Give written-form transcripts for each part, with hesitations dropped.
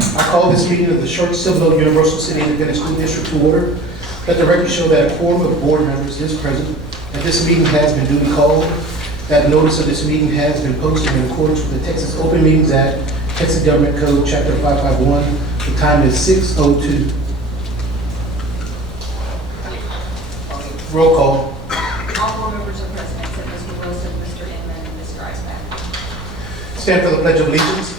I call this meeting of the Schertz-Cibolo-Universal City Independent School District to order. Let the record show that a quorum of board members is present, that this meeting has been duly called, that notice of this meeting has been posted in accordance with the Texas Open Meetings Act, Texas Government Code, Chapter 551. The time is 6:02. Roll call. All board members are present except Mr. Wilson, Mr. Inman, and Mr. Eisbach. Stand for the Pledge of Allegiance.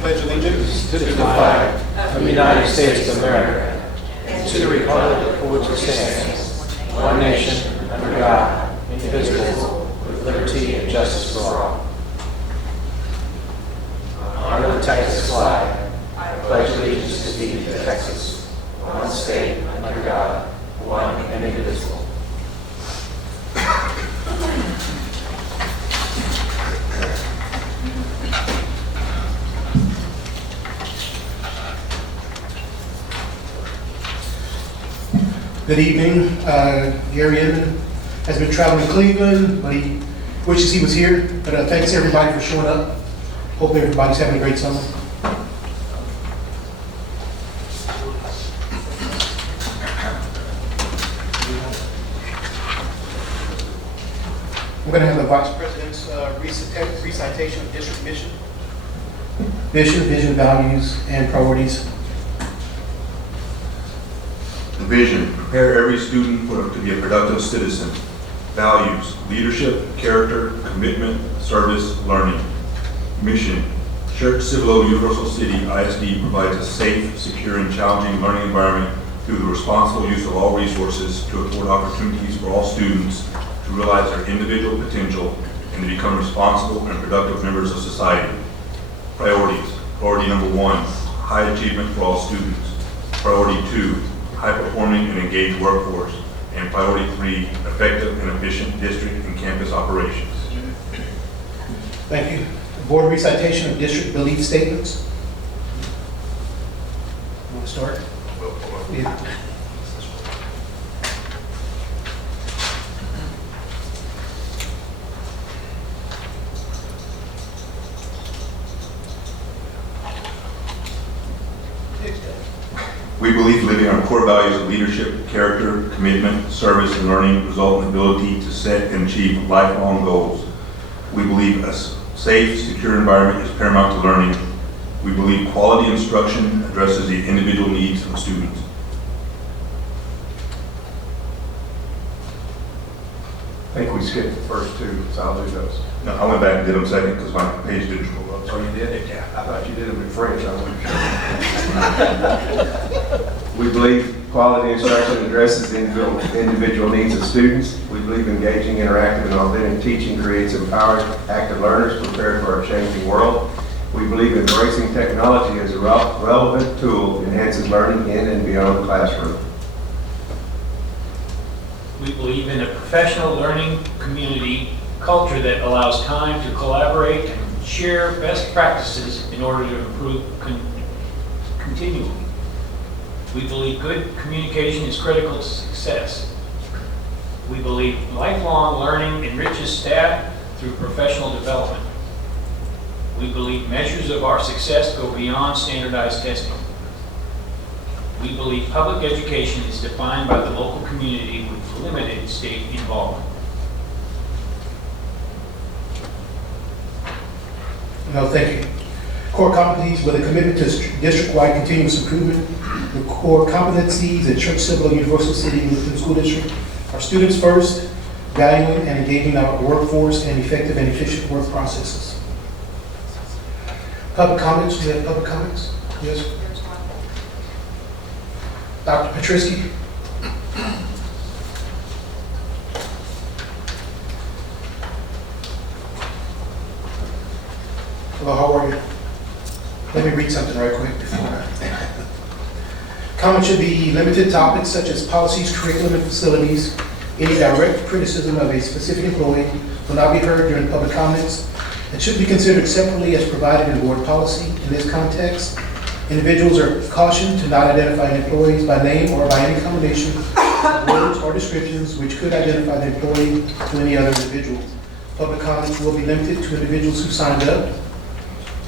Pledge allegiance to the flag of the United States of America, and to the republic for which it stands, one nation, under God, indivisible, with liberty and justice for all. Under the Texas flag, I pledge allegiance to thee, to Texas, one state, under God, one and indivisible. Good evening. Gary Inman has been traveling to Cleveland, but he wishes he was here. But thanks everybody for showing up. Hope everybody's having a great summer. I'm going to have the Vice President's recitation of district mission, vision, values, and priorities. The vision: prepare every student to be a productive citizen. Values: leadership, character, commitment, service, learning. Mission: Schertz-Cibolo-Universal City ISD provides a safe, secure, and challenging learning environment through the responsible use of all resources to afford opportunities for all students to realize their individual potential and to become responsible and productive members of society. Priorities: priority number 1, high achievement for all students. Priority 2, high-performing and engaged workforce. And priority 3, effective and efficient district and campus operations. Thank you. Board recitation of district belief statements. You want to start? Yeah. We believe living our core values of leadership, character, commitment, service, and learning result in the ability to set and achieve lifelong goals. We believe a safe, secure environment is paramount to learning. We believe quality instruction addresses the individual needs of students. I think we skipped the first two, so I'll do those. No, I went back and did them second because my page didn't scroll up. Oh, you did it? Yeah. I thought you did them in French. I wasn't sure. We believe quality instruction addresses the individual needs of students. We believe engaging, interactive, and authentic teaching creates empowered, active learners prepared for our changing world. We believe embracing technology as a relevant tool enhances learning in and beyond the classroom. We believe in a professional learning community culture that allows time to collaborate and share best practices in order to improve continually. We believe good communication is critical to success. We believe lifelong learning enriches staff through professional development. We believe measures of our success go beyond standardized testing. We believe public education is defined by the local community with limited state involvement. No, thank you. Core competencies with a commitment to district-wide continuous improvement. The core competencies at Schertz-Cibolo-Universal City Independent School District are students first, valuing and engaging our workforce, and effective and efficient work processes. Public comments. We have public comments? Yes. Dr. Petrisky. Hello, how are you? Let me read something right quick before Comments should be limited topics such as policies, curriculum, and facilities. Any direct criticism of a specific employee will not be heard during public comments and should be considered separately as provided in board policy. In this context, individuals are cautioned to not identify employees by name or by any combination of words or descriptions which could identify the employee to any other individual. Public comments will be limited to individuals who signed up.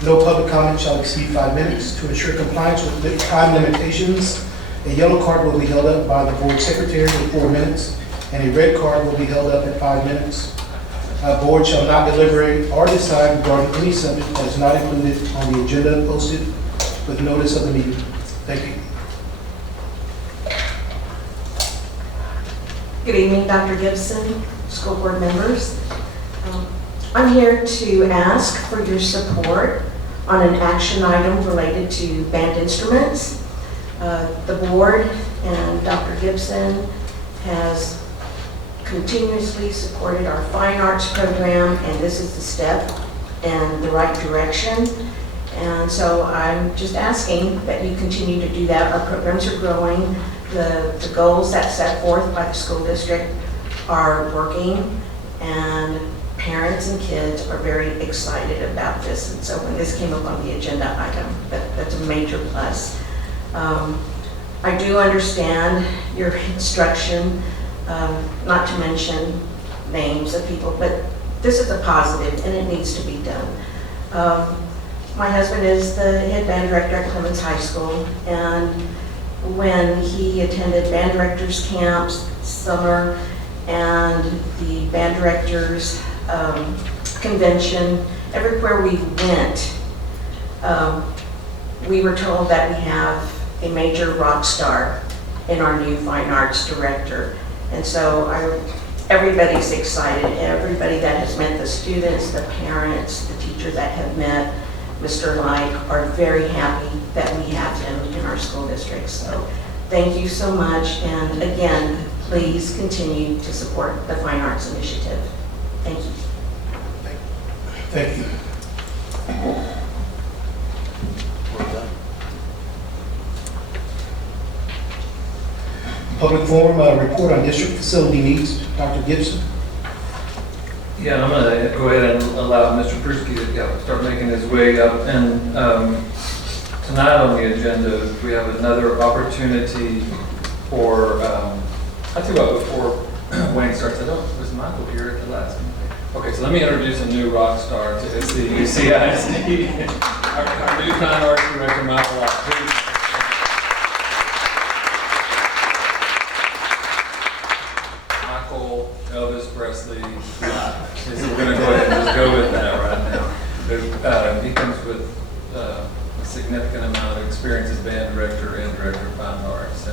No public comment shall exceed 5 minutes. To ensure compliance with time limitations, a yellow card will be held up by the board secretary for 4 minutes, and a red card will be held up at 5 minutes. Board shall not deliberate or decide regarding any subject that is not included on the agenda posted with notice of the meeting. Thank you. Good evening, Dr. Gibson, school board members. I'm here to ask for your support on an action item related to band instruments. The board and Dr. Gibson has continuously supported our fine arts program, and this is the step in the right direction. And so I'm just asking that you continue to do that. Our programs are growing. The goals that set forth by the school district are working, and parents and kids are very excited about this. And so when this came up on the agenda item, that's a major plus. I do understand your instruction, not to mention names of people, but this is a positive and it needs to be done. My husband is the head band director at Clemens High School, and when he attended band directors camps summer and the band directors convention, everywhere we went, we were told that we have a major rock star in our new fine arts director. And so everybody's excited. Everybody that has met the students, the parents, the teachers that have met Mr. Light are very happy that we have him in our school district. So thank you so much. And again, please continue to support the Fine Arts Initiative. Thank you. Thank you. Public forum, report on district facility needs. Dr. Gibson. Yeah, I'm going to go ahead and allow Mr. Pruski to start making his way up. And tonight on the agenda, we have another opportunity for, I'll tell you what, before Wayne starts, was Michael here at the last meeting? Okay, so let me introduce a new rock star to SCUCISD. Our new fine arts director, Michael Light. Please. Michael Elvis Presley Light. So we're going to go ahead and just go with that right now. He comes with a significant amount of experience as band director and director of fine arts,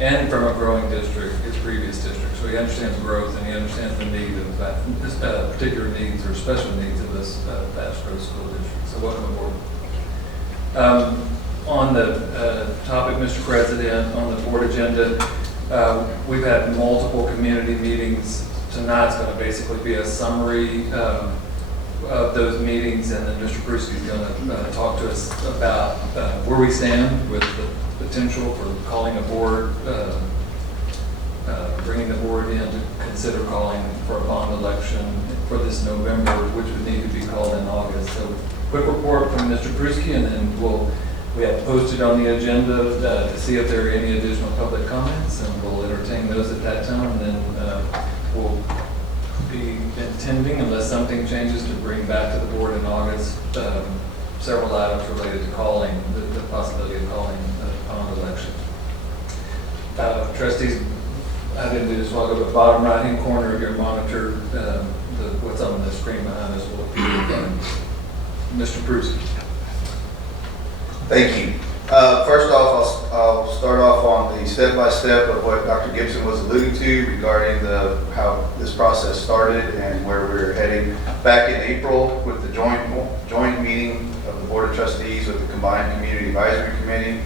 and from a growing district, his previous district. So he understands growth and he understands the need of this particular needs or special needs of this fast growth school district. So welcome aboard. On the topic, Mr. President, on the board agenda, we've had multiple community meetings. Tonight's going to basically be a summary of those meetings, and then Mr. Pruski is going to talk to us about where we stand with the potential for calling a board, bringing the board in to consider calling for a bond election for this November, which would need to be called in August. So quick report from Mr. Pruski, and then we have posted on the agenda to see if there are any additional public comments, and we'll entertain those at that time, and then we'll be intending, unless something changes, to bring back to the board in August several items related to calling, the possibility of calling a bond election. Trustees, I didn't do this while ago, but bottom right-hand corner of your monitor, what's on the screen behind us will appear. Mr. Pruski. Thank you. First off, I'll start off on the step-by-step of what Dr. Gibson was alluding to regarding how this process started and where we're heading. Back in April with the joint meeting of the Board of Trustees with the Combined Community Advisory Committee.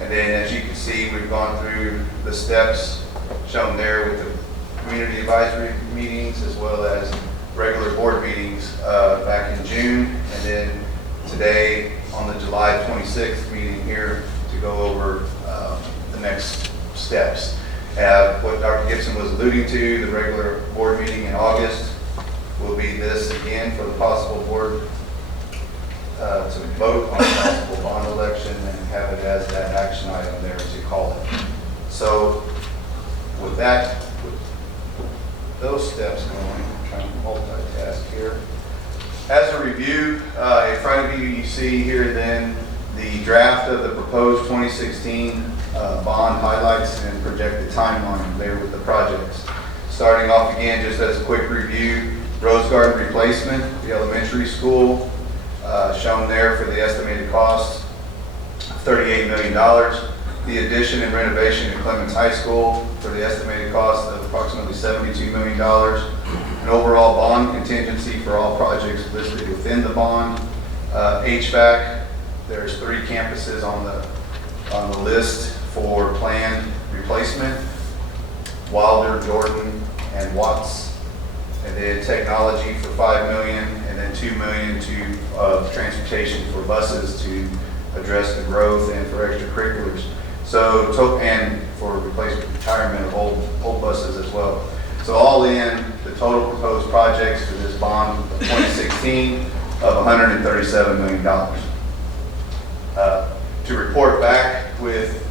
And then as you can see, we've gone through the steps shown there with the community advisory meetings as well as regular board meetings back in June. And then today on the July 26th meeting here to go over the next steps. What Dr. Gibson was alluding to, the regular board meeting in August will be this again for the possible board to vote on a possible bond election and have it as that action item there to call it. So with that, with those steps going, trying to multitask here. As a review, in front of you, you see here then the draft of the proposed 2016 bond highlights and projected timeline there with the projects. Starting off again, just as a quick review, Rose Garden replacement, the elementary school, shown there for the estimated cost of $38 million. The addition and renovation at Clemens High School for the estimated cost of approximately $72 million. An overall bond contingency for all projects listed within the bond. HVAC, there's 3 campuses on the list for planned replacement: Wilder, Jordan, and Watts. And then technology for $5 million, and then $2 million to transportation for buses to address the growth and for extracurriculars. So, and for replacement, retirement of old buses as well. So all in, the total proposed projects for this bond of 2016 of $137 million. To report back with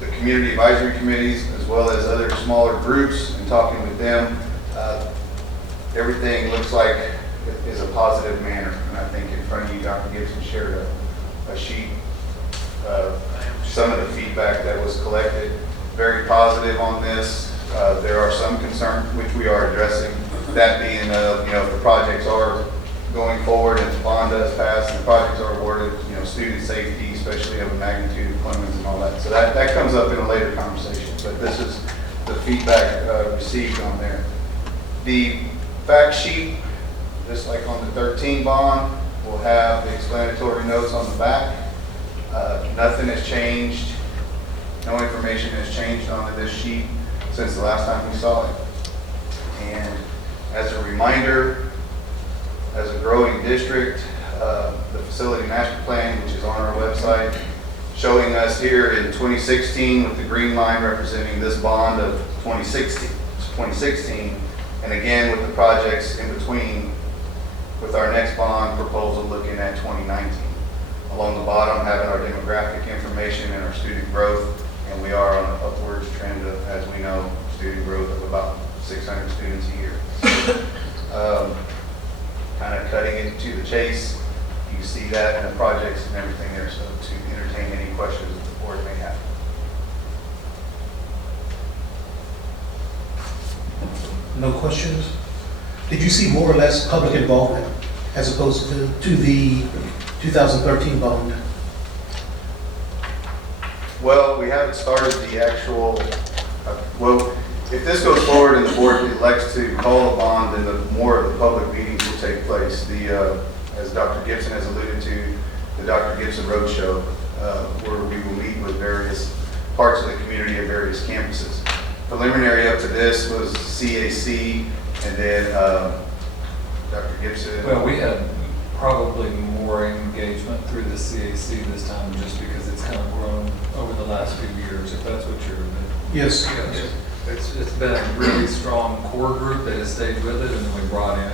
the community advisory committees as well as other smaller groups and talking with them, everything looks like it is a positive manner. And I think in front of you, Dr. Gibson shared a sheet of some of the feedback that was collected. Very positive on this. There are some concerns which we are addressing. That being, if the projects are going forward and the bond does pass and the projects are awarded, student safety, especially of the magnitude of Clemens and all that. So that comes up in a later conversation, but this is the feedback received on there. The fact sheet, just like on the 13 bond, will have the explanatory notes on the back. Nothing has changed. No information has changed on this sheet since the last time we saw it. And as a reminder, as a growing district, the facility master plan, which is on our website, showing us here in 2016 with the green line representing this bond of 2016, and again with the projects in between with our next bond proposal looking at 2019. Along the bottom, having our demographic information and our student growth, and we are on an upwards trend of, as we know, student growth of about 600 students a year. Kind of cutting it to the chase, you see that in the projects and everything there, so to entertain any questions the board may have. No questions? Did you see more or less public involvement as opposed to the 2013 bond? Well, we haven't started the actual, if this goes forward and the board elects to call a bond, then more of the public meetings will take place. As Dr. Gibson has alluded to, the Dr. Gibson Roadshow, where we will meet with various parts of the community at various campuses. Preliminary up to this was CAC, and then Dr. Gibson. Well, we had probably more engagement through the CAC this time just because it's kind of grown over the last few years, if that's what you're. Yes. It's been a really strong core group that has stayed with it, and then we brought in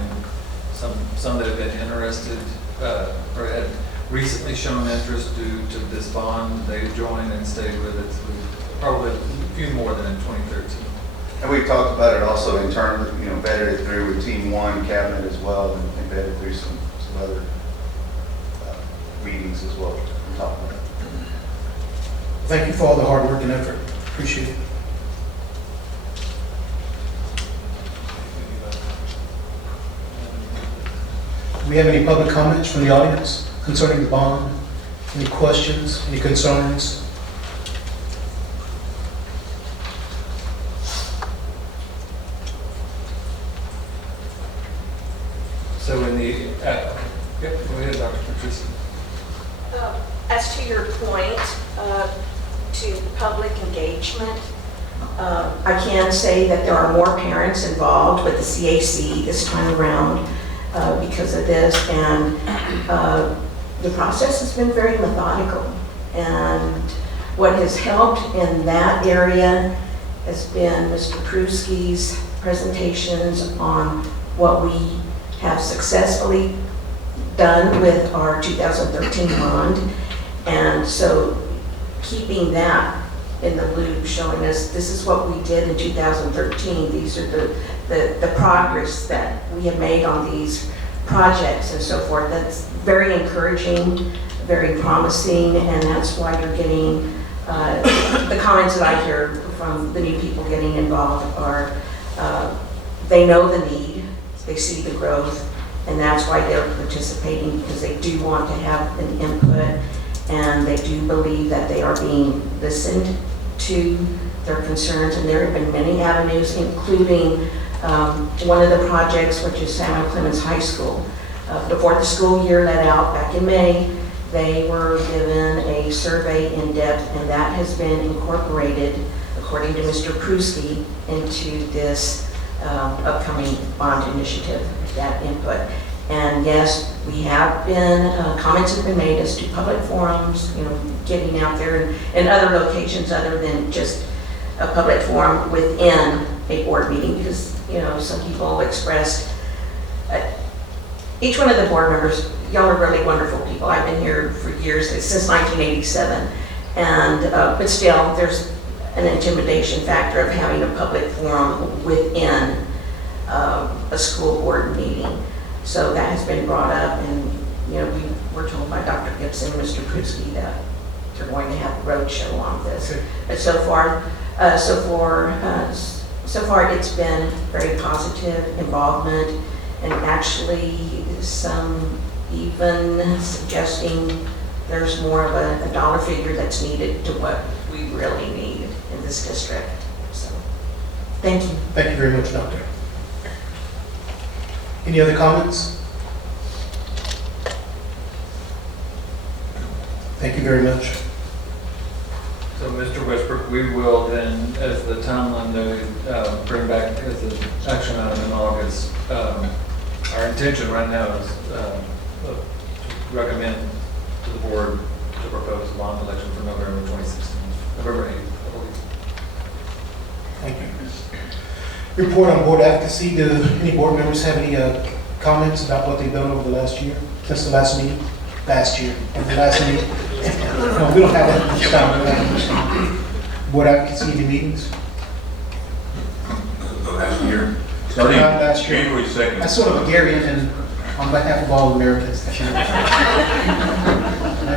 some that have been interested or had recently shown interest due to this bond. They've joined and stayed with it. So probably a few more than in 2013. And we've talked about it also internally, vetted it through with Team 1 cabinet as well, and vetted through some other meetings as well on top of that. Thank you for all the hard work and effort. Appreciate it. Do we have any public comments from the audience concerning the bond? Any questions, any concerns? So in the, yep, go ahead, Dr. Patricia. As to your point, to public engagement, I can say that there are more parents involved with the CAC this time around because of this, and the process has been very methodical. And what has helped in that area has been Mr. Pruski's presentations on what we have successfully done with our 2013 bond. And so keeping that in the loop, showing us this is what we did in 2013. These are the progress that we have made on these projects and so forth. That's very encouraging, very promising, and that's why you're getting the comments that I hear from the new people getting involved are they know the need, they see the growth, and that's why they're participating, because they do want to have an input, and they do believe that they are being listened to, their concerns, and there have been many avenues, including one of the projects, which is Samuel Clemens High School. Before the school year let out back in May, they were given a survey in depth, and that has been incorporated, according to Mr. Pruski, into this upcoming bond initiative, that input. And yes, we have been, comments have been made as to public forums, getting out there in other locations other than just a public forum within a board meeting, because, some people expressed, each one of the board members, y'all are really wonderful people. I've been here for years, since 1987. And, but still, there's an intimidation factor of having a public forum within a school board meeting. So that has been brought up, and, we were told by Dr. Gibson and Mr. Pruski that they're going to have a road show on this. But so far it's been very positive involvement, and actually some even suggesting there's more of a dollar figure that's needed to what we really need in this district. So, thank you. Thank you very much, Doctor. Any other comments? Thank you very much. So, Mr. Westbrook, we will then, as the timeline noted, bring back as an action item in August. Our intention right now is to recommend to the board to propose a bond election for November 2016, November 8th, I believe. Thank you. Report on board advocacy. Do any board members have any comments about what they've done over the last year, since the last meeting? Last year, or the last meeting? No, we don't have that much time. We don't have much time. Board advocacy meetings? The last year, starting Last year. January 2nd. That's sort of a Garian, and on behalf of all Americans. Never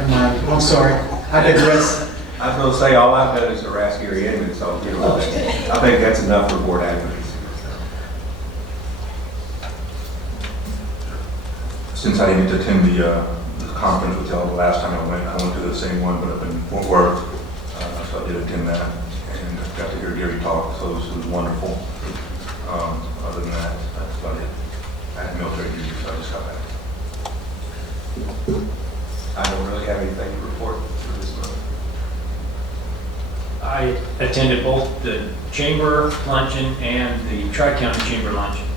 mind. I'm sorry. I digress. I was going to say, all I've done is harass Gary Edmonds, so, I think that's enough for board advocacy. Since I didn't attend the conference with y'all the last time I went to the same one, but I've been at work, so I did attend that, and got to hear Gary talk, so it was wonderful. Other than that, that's about it. I had military duty, so I just got back. I don't really have anything to report for this month. I attended both the chamber luncheon and the Tri-County Chamber luncheon.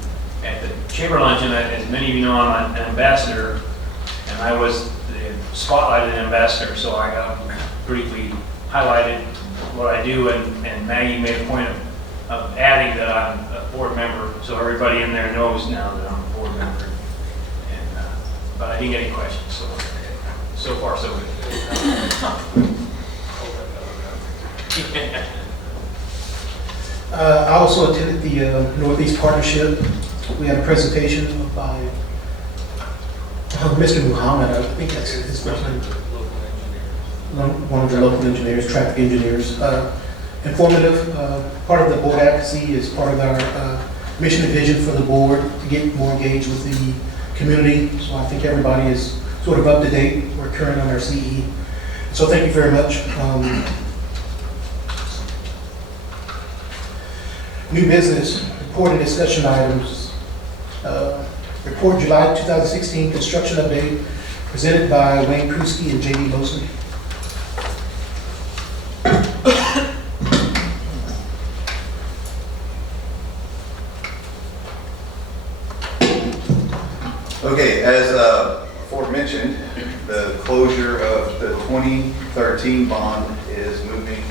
At the chamber luncheon, as many of you know, I'm an ambassador, and I was the spotlighted ambassador, so I got briefly highlighted what I do, and Maggie made a point of adding that I'm a board member, so everybody in there knows now that I'm a board member. And but I didn't get any questions, so far so good. I also attended the Northeast Partnership. We had a presentation by Mr. Muhammad, I think that's his first name. One of the local engineers, traffic engineers. Informative. Part of the board advocacy is part of our mission and vision for the board to get more engaged with the community. So I think everybody is sort of up to date. We're current on our CE. So thank you very much. New business, report and discussion items. Report July 2016 construction update presented by Wayne Pruski and J.D. Lawson. Okay, as aforementioned, the closure of the 2013 bond is moving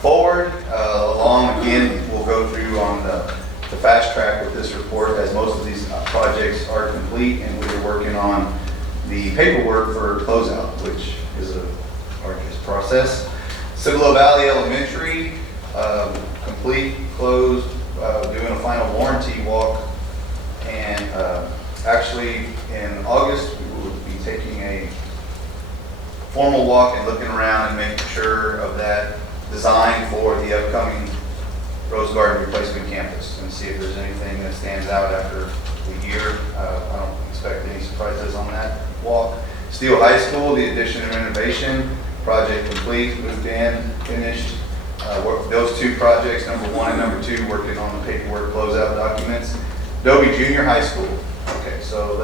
forward along. Again, we'll go through on the fast track with this report, as most of these projects are complete, and we're working on the paperwork for closeout, which is a arduous process. Cibolo Valley Elementary, complete, closed, doing a final warranty walk. And actually, in August, we will be taking a formal walk and looking around and making sure of that design for the upcoming Rose Garden Replacement Campus and see if there's anything that stands out after the year. I don't expect any surprises on that walk. Steele High School, the addition and renovation, project complete, moved in, finished. Those two projects, number 1 and number 2, working on the paperwork closeout documents. Dobie Junior High School. Okay, so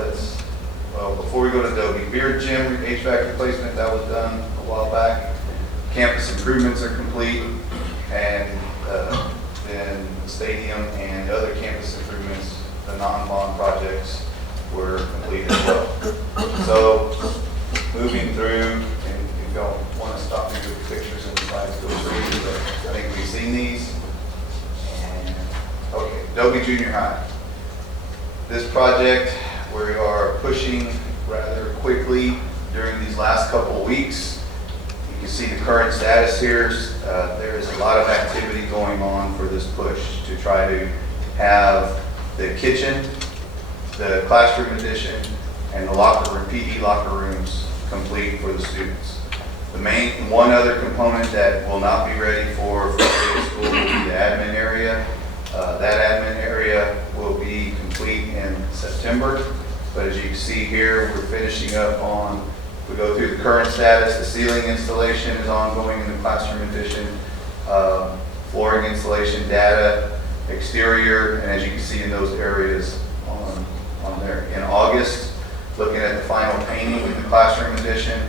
before we go to Dobie, Beard Gym HVAC replacement, that was done a while back. Campus improvements are complete, and then the stadium and other campus improvements, the non-bond projects were completed as well. So moving through, and if you don't want to stop me with pictures and slides, go through, but I think we've seen these. And, okay, Dobie Junior High. This project, we are pushing rather quickly during these last couple of weeks. You can see the current status here. There is a lot of activity going on for this push to try to have the kitchen, the classroom addition, and the locker room, PE locker rooms complete for the students. The main one other component that will not be ready for first day of school will be the admin area. That admin area will be complete in September, but as you can see here, we're finishing up on, we go through the current status. The ceiling installation is ongoing in the classroom addition, flooring installation, data, exterior, and as you can see in those areas on there. In August, looking at the final painting in the classroom addition.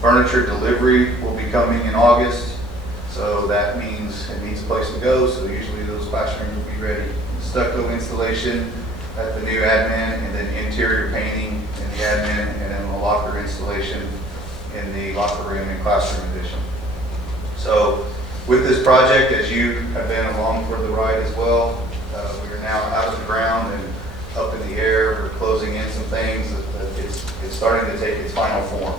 Furniture delivery will be coming in August, so that means it needs a place to go, so usually those classrooms will be ready. Stucco installation at the new admin, and then interior painting in the admin, and then the locker installation in the locker room and classroom addition. So with this project, as you have been along for the ride as well, we are now out of the ground and up in the air. We're closing in some things. It's starting to take its final form.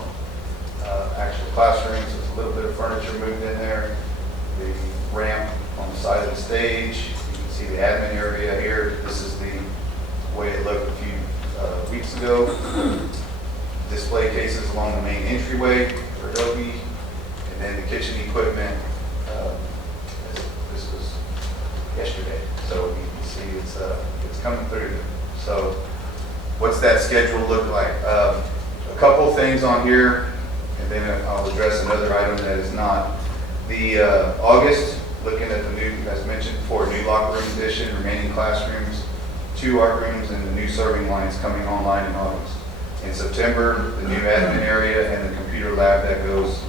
Actual classrooms, there's a little bit of furniture moved in there. The ramp on the side of the stage. You can see the admin area here. This is the way it looked a few weeks ago. Display cases along the main entryway for Adobe, and then the kitchen equipment. This was yesterday, so you can see it's coming through. So, what's that schedule look like? A couple things on here, and then I'll address another item that is not. The August, looking at the new, as mentioned before, new locker room addition, remaining classrooms, 2 art rooms, and the new serving lines coming online in August. In September, the new admin area and the computer lab that goes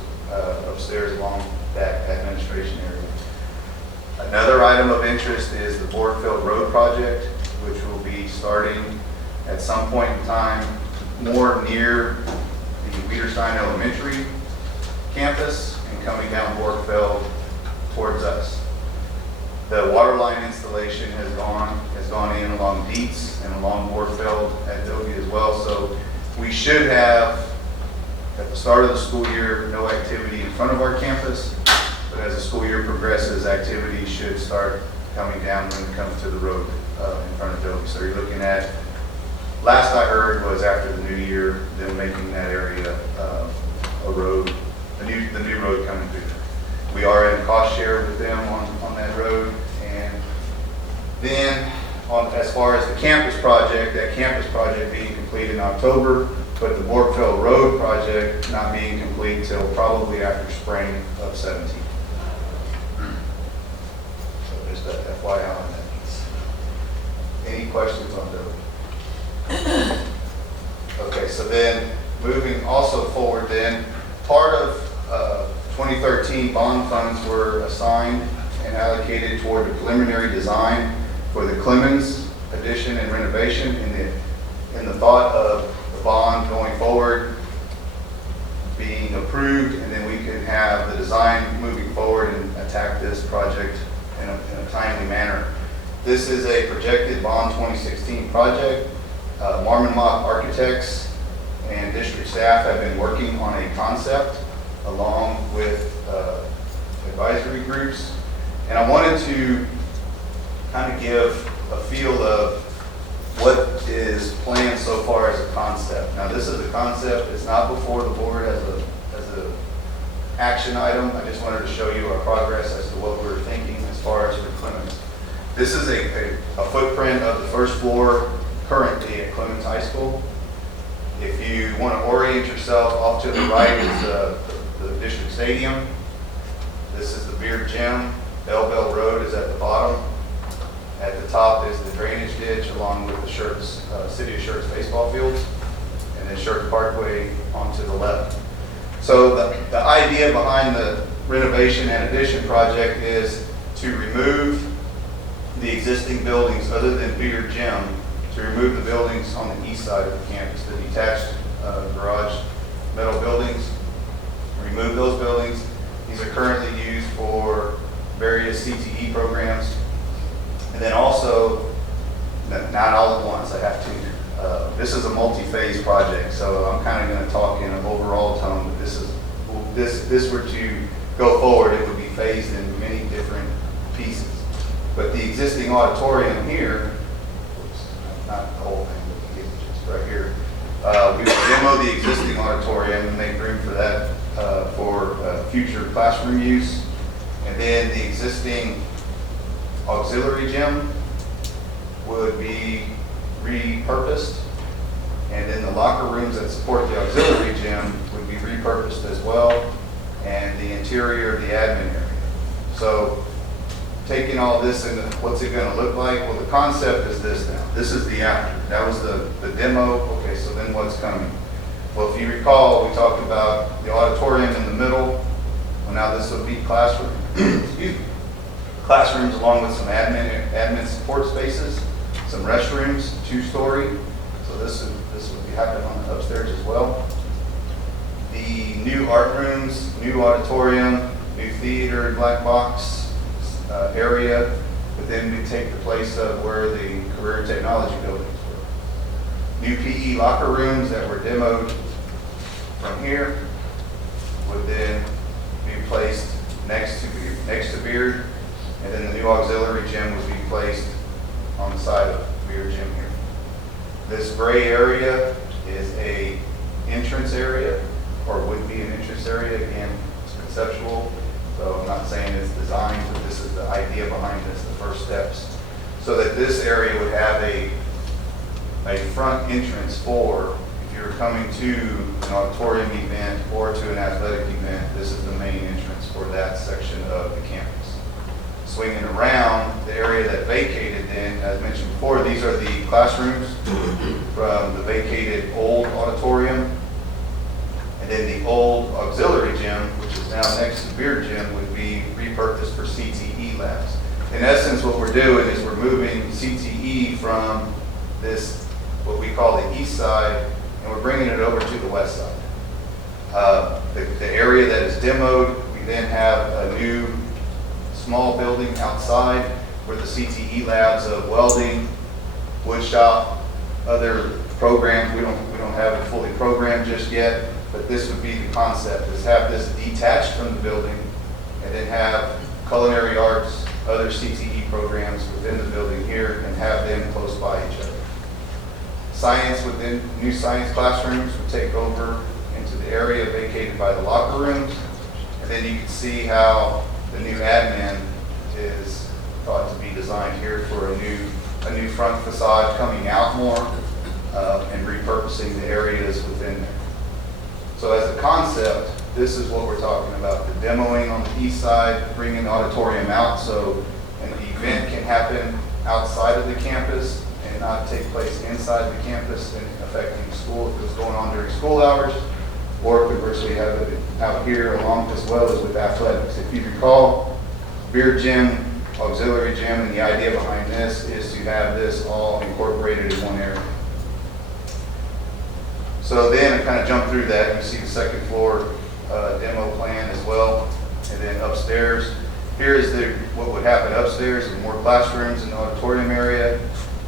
upstairs along that administration area. Another item of interest is the Borgfeld Road project, which will be starting at some point in time more near the Wiederstein Elementary campus and coming down Borgfeld towards us. The water line installation has gone in along Dietz and along Borgfeld at Dobie as well. So we should have, at the start of the school year, no activity in front of our campus, but as the school year progresses, activity should start coming down when it comes to the road in front of Dobie. So you're looking at, last I heard was after the new year, them making that area a road, the new road coming through there. We are in cost share with them on that road. And then as far as the campus project, that campus project being complete in October, but the Borgfeld Road project not being complete till probably after spring of 17. So just a FYI on that. Any questions on those? Okay, so then moving also forward then, part of 2013 bond funds were assigned and allocated toward the preliminary design for the Clemens addition and renovation in the thought of the bond going forward being approved, and then we can have the design moving forward and attack this project in a timely manner. This is a projected bond 2016 project. Marmon Mock Architects and district staff have been working on a concept along with advisory groups. And I wanted to kind of give a feel of what is planned so far as a concept. Now, this is a concept. It's not before the board as a action item. I just wanted to show you our progress as to what we're thinking as far as for Clemens. This is a footprint of the first floor currently at Clemens High School. If you want to orient yourself, off to the right is the district stadium. This is the Beard Gym. Bell Road is at the bottom. At the top is the drainage ditch along with the City of Schertz baseball fields, and then Schertz Parkway onto the left. So the idea behind the renovation and addition project is to remove the existing buildings other than Beard Gym, to remove the buildings on the east side of the campus, the detached garage metal buildings, remove those buildings. These are currently used for various CTE programs. And then also, not all at once, I have to. This is a multi-phase project, so I'm kind of going to talk in an overall tone, but this were to go forward, it would be phased in many different pieces. But the existing auditorium here, oops, not the whole thing, but just right here, we would demo the existing auditorium and make room for that for future classroom use. And then the existing auxiliary gym would be repurposed, and then the locker rooms that support the auxiliary gym would be repurposed as well, and the interior of the admin area. So taking all this and what's it going to look like? Well, the concept is this now. This is the after. That was the demo. Okay, so then what's coming? Well, if you recall, we talked about the auditorium in the middle. Well, now this would be classroom. Excuse me. Classrooms along with some admin support spaces, some restrooms, 2-story. So this would be happening on the upstairs as well. The new art rooms, new auditorium, new theater, black box area would then take the place of where the career and technology buildings were. New PE locker rooms that were demoed from here would then be placed next to Beard. And then the new auxiliary gym would be placed on the side of Beard Gym here. This gray area is a entrance area, or would be an entrance area. Again, it's conceptual, so I'm not saying it's designed, but this is the idea behind this, the first steps. So that this area would have a front entrance for, if you're coming to an auditorium event or to an athletic event, this is the main entrance for that section of the campus. Swinging around, the area that vacated then, as mentioned before, these are the classrooms from the vacated old auditorium. And then the old auxiliary gym, which is now next to Beard Gym, would be repurposed for CTE labs. In essence, what we're doing is we're moving CTE from this, what we call the east side, and we're bringing it over to the west side. The area that is demoed, we then have a new small building outside where the CTE labs of welding, wood shop, other programs, we don't have it fully programmed just yet, but this would be the concept, is have this detached from the building and then have culinary arts, other CTE programs within the building here and have them close by each other. Science within new science classrooms would take over into the area vacated by the locker rooms, and then you can see how the new admin is thought to be designed here for a new front facade coming out more and repurposing the areas within there. So as a concept, this is what we're talking about, the demoing on the east side, bringing the auditorium out so an event can happen outside of the campus and not take place inside the campus and affecting the school if it's going on during school hours, or conversely have it out here along as well as with athletics. If you recall, Beard Gym, auxiliary gym, and the idea behind this is to have this all incorporated in one area. So then I kind of jump through that. You see the second floor demo plan as well. And then upstairs, here is what would happen upstairs, with more classrooms in the auditorium area,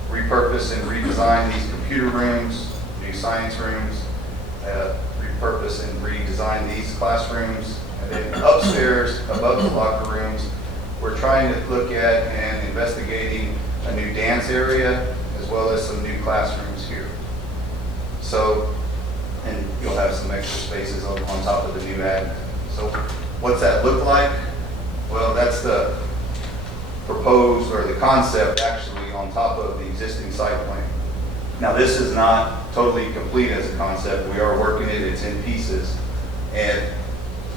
repurpose and redesign these computer rooms, new science rooms, repurpose and redesign these classrooms, And then upstairs, above the locker rooms, we're trying to look at and investigating a new dance area as well as some new classrooms here. So, and you'll have some extra spaces on top of the new admin. So what's that look like? Well, that's the proposed, or the concept actually on top of the existing site plan. Now, this is not totally complete as a concept. We are working it, it's in pieces. And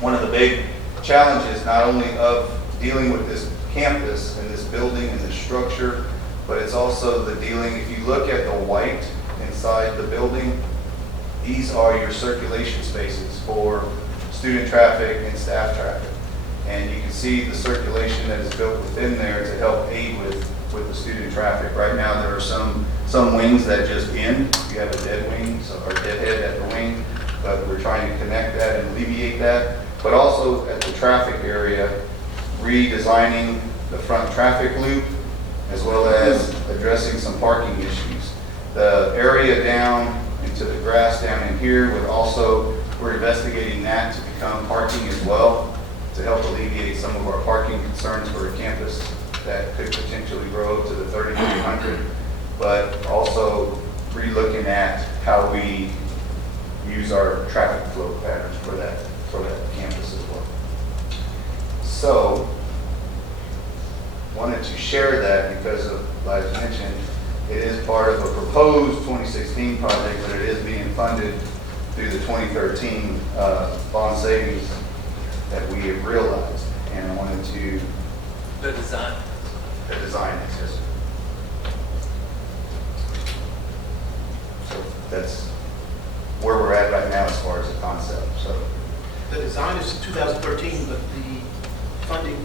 one of the big challenges, not only of dealing with this campus and this building and this structure, but it's also the dealing, if you look at the white inside the building, these are your circulation spaces for student traffic and staff traffic. And you can see the circulation that is built within there to help aid with the student traffic. Right now, there are some wings that just end. You have a dead wing, or deadhead at the wing, but we're trying to connect that and alleviate that. But also at the traffic area, redesigning the front traffic loop, as well as addressing some parking issues. The area down into the grass down in here would also, we're investigating that to become parking as well, to help alleviate some of our parking concerns for a campus that could potentially grow to the 3,300, but also re-looking at how we use our traffic flow patterns for that campus as well. So, wanted to share that because of, as mentioned, it is part of a proposed 2016 project, but it is being funded through the 2013 bond savings that we have realized. And I wanted to... The design. The design, yes. So that's where we're at right now as far as the concept. So The design is 2013, but the funding,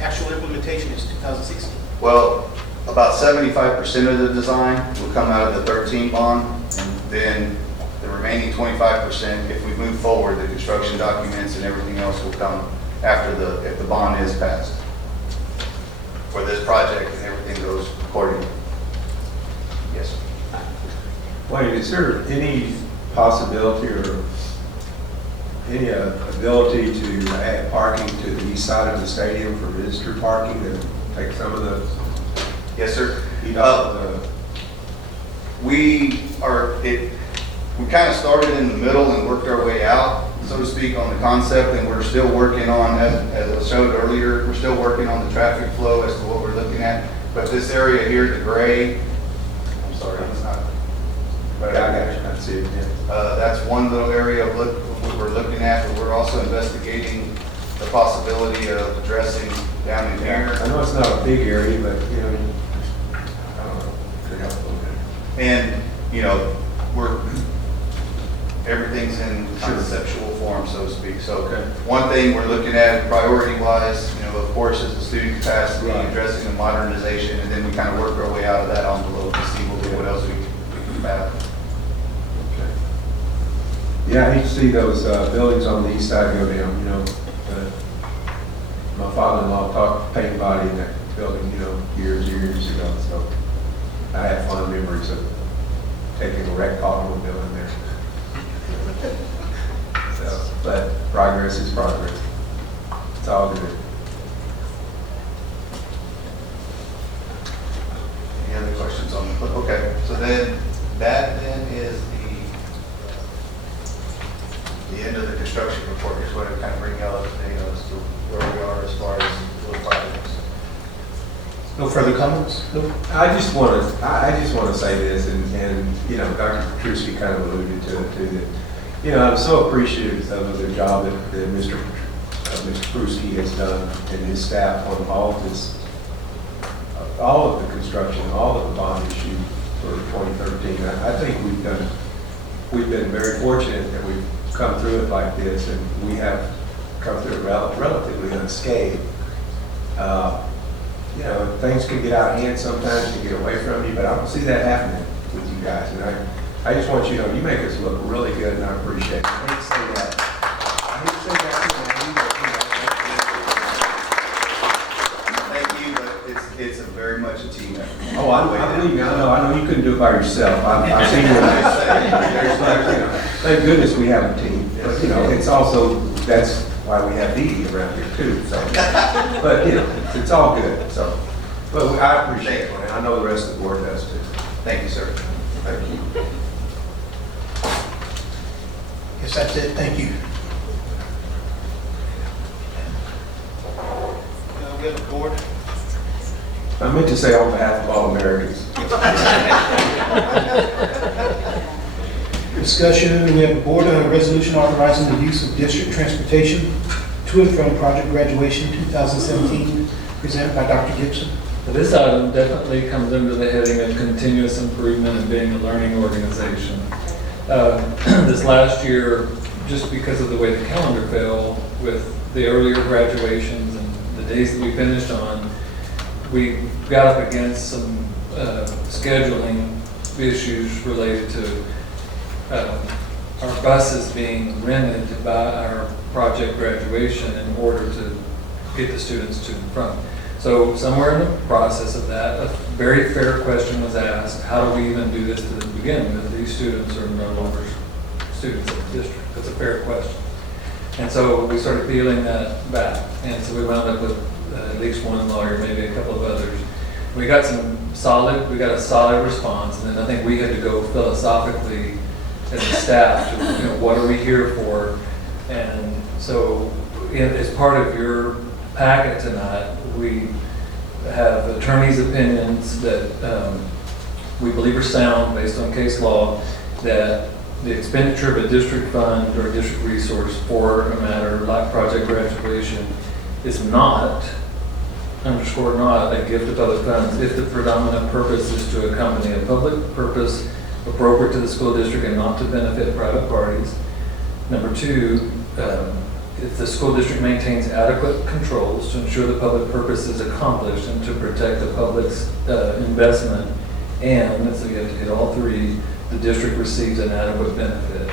actual implementation is 2016. well, about 75% of the design will come out of the 13 bond, and then the remaining 25%, if we move forward, the construction documents and everything else will come after if the bond is passed for this project and everything goes accordingly. Yes, sir. Wayne, is there any possibility or any ability to add parking to the east side of the stadium for visitor parking and take some of the Yes, sir. heat off of the... We kind of started in the middle and worked our way out, so to speak, on the concept, and we're still working on, as I showed earlier, we're still working on the traffic flow as to what we're looking at. But this area here, the gray, I'm sorry, it's not. But I got you, I see it, yeah. That's one little area of what we're looking at, but we're also investigating the possibility of addressing down in here. I know it's not a big area, but, you know, I don't know, could help a little bit. And, you know, everything's in conceptual form, so to speak. So one thing we're looking at priority-wise, you know, of course, is the student capacity, Right. addressing the modernization, and then we kind of work our way out of that envelope to see what else we can have. Okay. Yeah, I hate to see those buildings on the east side go down, you know. My father-in-law taught paint body in that building, you know, years ago, so I have fond memories of taking a wrecked automobile in there. So, but progress is progress. It's all good. Any other questions on the, okay, so then, that then is the end of the construction report. Just wanted to kind of bring y'all up to date as to where we are as far as those projects. No further comments? No? I just want to say this, and you know, Dr. Petruski kind of alluded to it too. That, you know, I'm so appreciative of the job that Mr. Petruski has done and his staff on all of this, all of the construction, all of the bond issue for 2013. I think we've been very fortunate that we've come through it like this, and we have come through it relatively unscathed. You know, things can get out of hand sometimes to get away from you, but I don't see that happening with you guys. And I just want you to know, you make us look really good, and I appreciate it. I hate to say that. Thank you, but it's very much a team effort. Oh, I believe me. I know you couldn't do it by yourself. I've seen you. Thank goodness we have a team. But, you know, it's also, that's why we have Dee Dee around here too, so. But, you know, it's all good, so. But I appreciate it, and I know the rest of the board does too. Thank you, sir. Thank you. Yes, that's it. Thank you. We have a board. I meant to say on behalf of all Americans. Discussion, we have a board resolution authorizing the use of district transportation to and from project graduation 2017, presented by Dr. Gibson. This item definitely comes under the heading of continuous improvement and being a learning organization. This last year, just because of the way the calendar fell with the earlier graduations and the days that we finished on, we got up against some scheduling issues related to our buses being rented by our project graduation in order to get the students to and from. So somewhere in the process of that, a very fair question was asked: how do we even do this to begin with? These students are no longer students of the district. That's a fair question. And so we started peeling that back. And so we wound up with at least one lawyer, maybe a couple of others. We got a solid response, and then I think we had to go philosophically as a staff to, you know, what are we here for? And so as part of your packet tonight, we have attorneys' opinions that we believe are sound based on case law, that the expenditure of a district fund or a district resource for a matter like project graduation is not, underscore not, a gift of public funds if the predominant purpose is to accompany a public purpose appropriate to the school district and not to benefit private parties. Number two, if the school district maintains adequate controls to ensure the public purpose is accomplished and to protect the public's investment, and so you have to hit all three, the district receives an adequate benefit.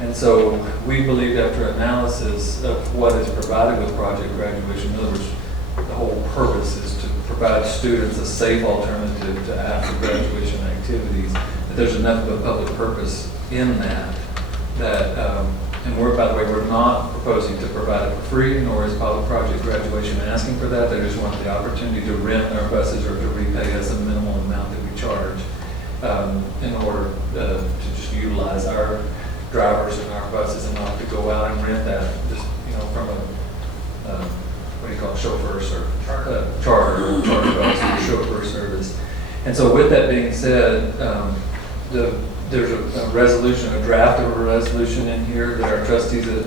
And so we believed, after analysis of what is provided with project graduation, in other words, the whole purpose is to provide students a safe alternative to after graduation activities, that there's enough of a public purpose in that, and we're, by the way, we're not proposing to provide it for free, nor is Public Project Graduation asking for that. They just want the opportunity to rent our buses or to repay us a minimal amount that we charge in order to just utilize our drivers and our buses and not to go out and rent that, just, you know, from a, what do you call it, chauffeur service, charter bus or chauffeur service. And so with that being said, there's a resolution, a draft of a resolution in here that our trustees, or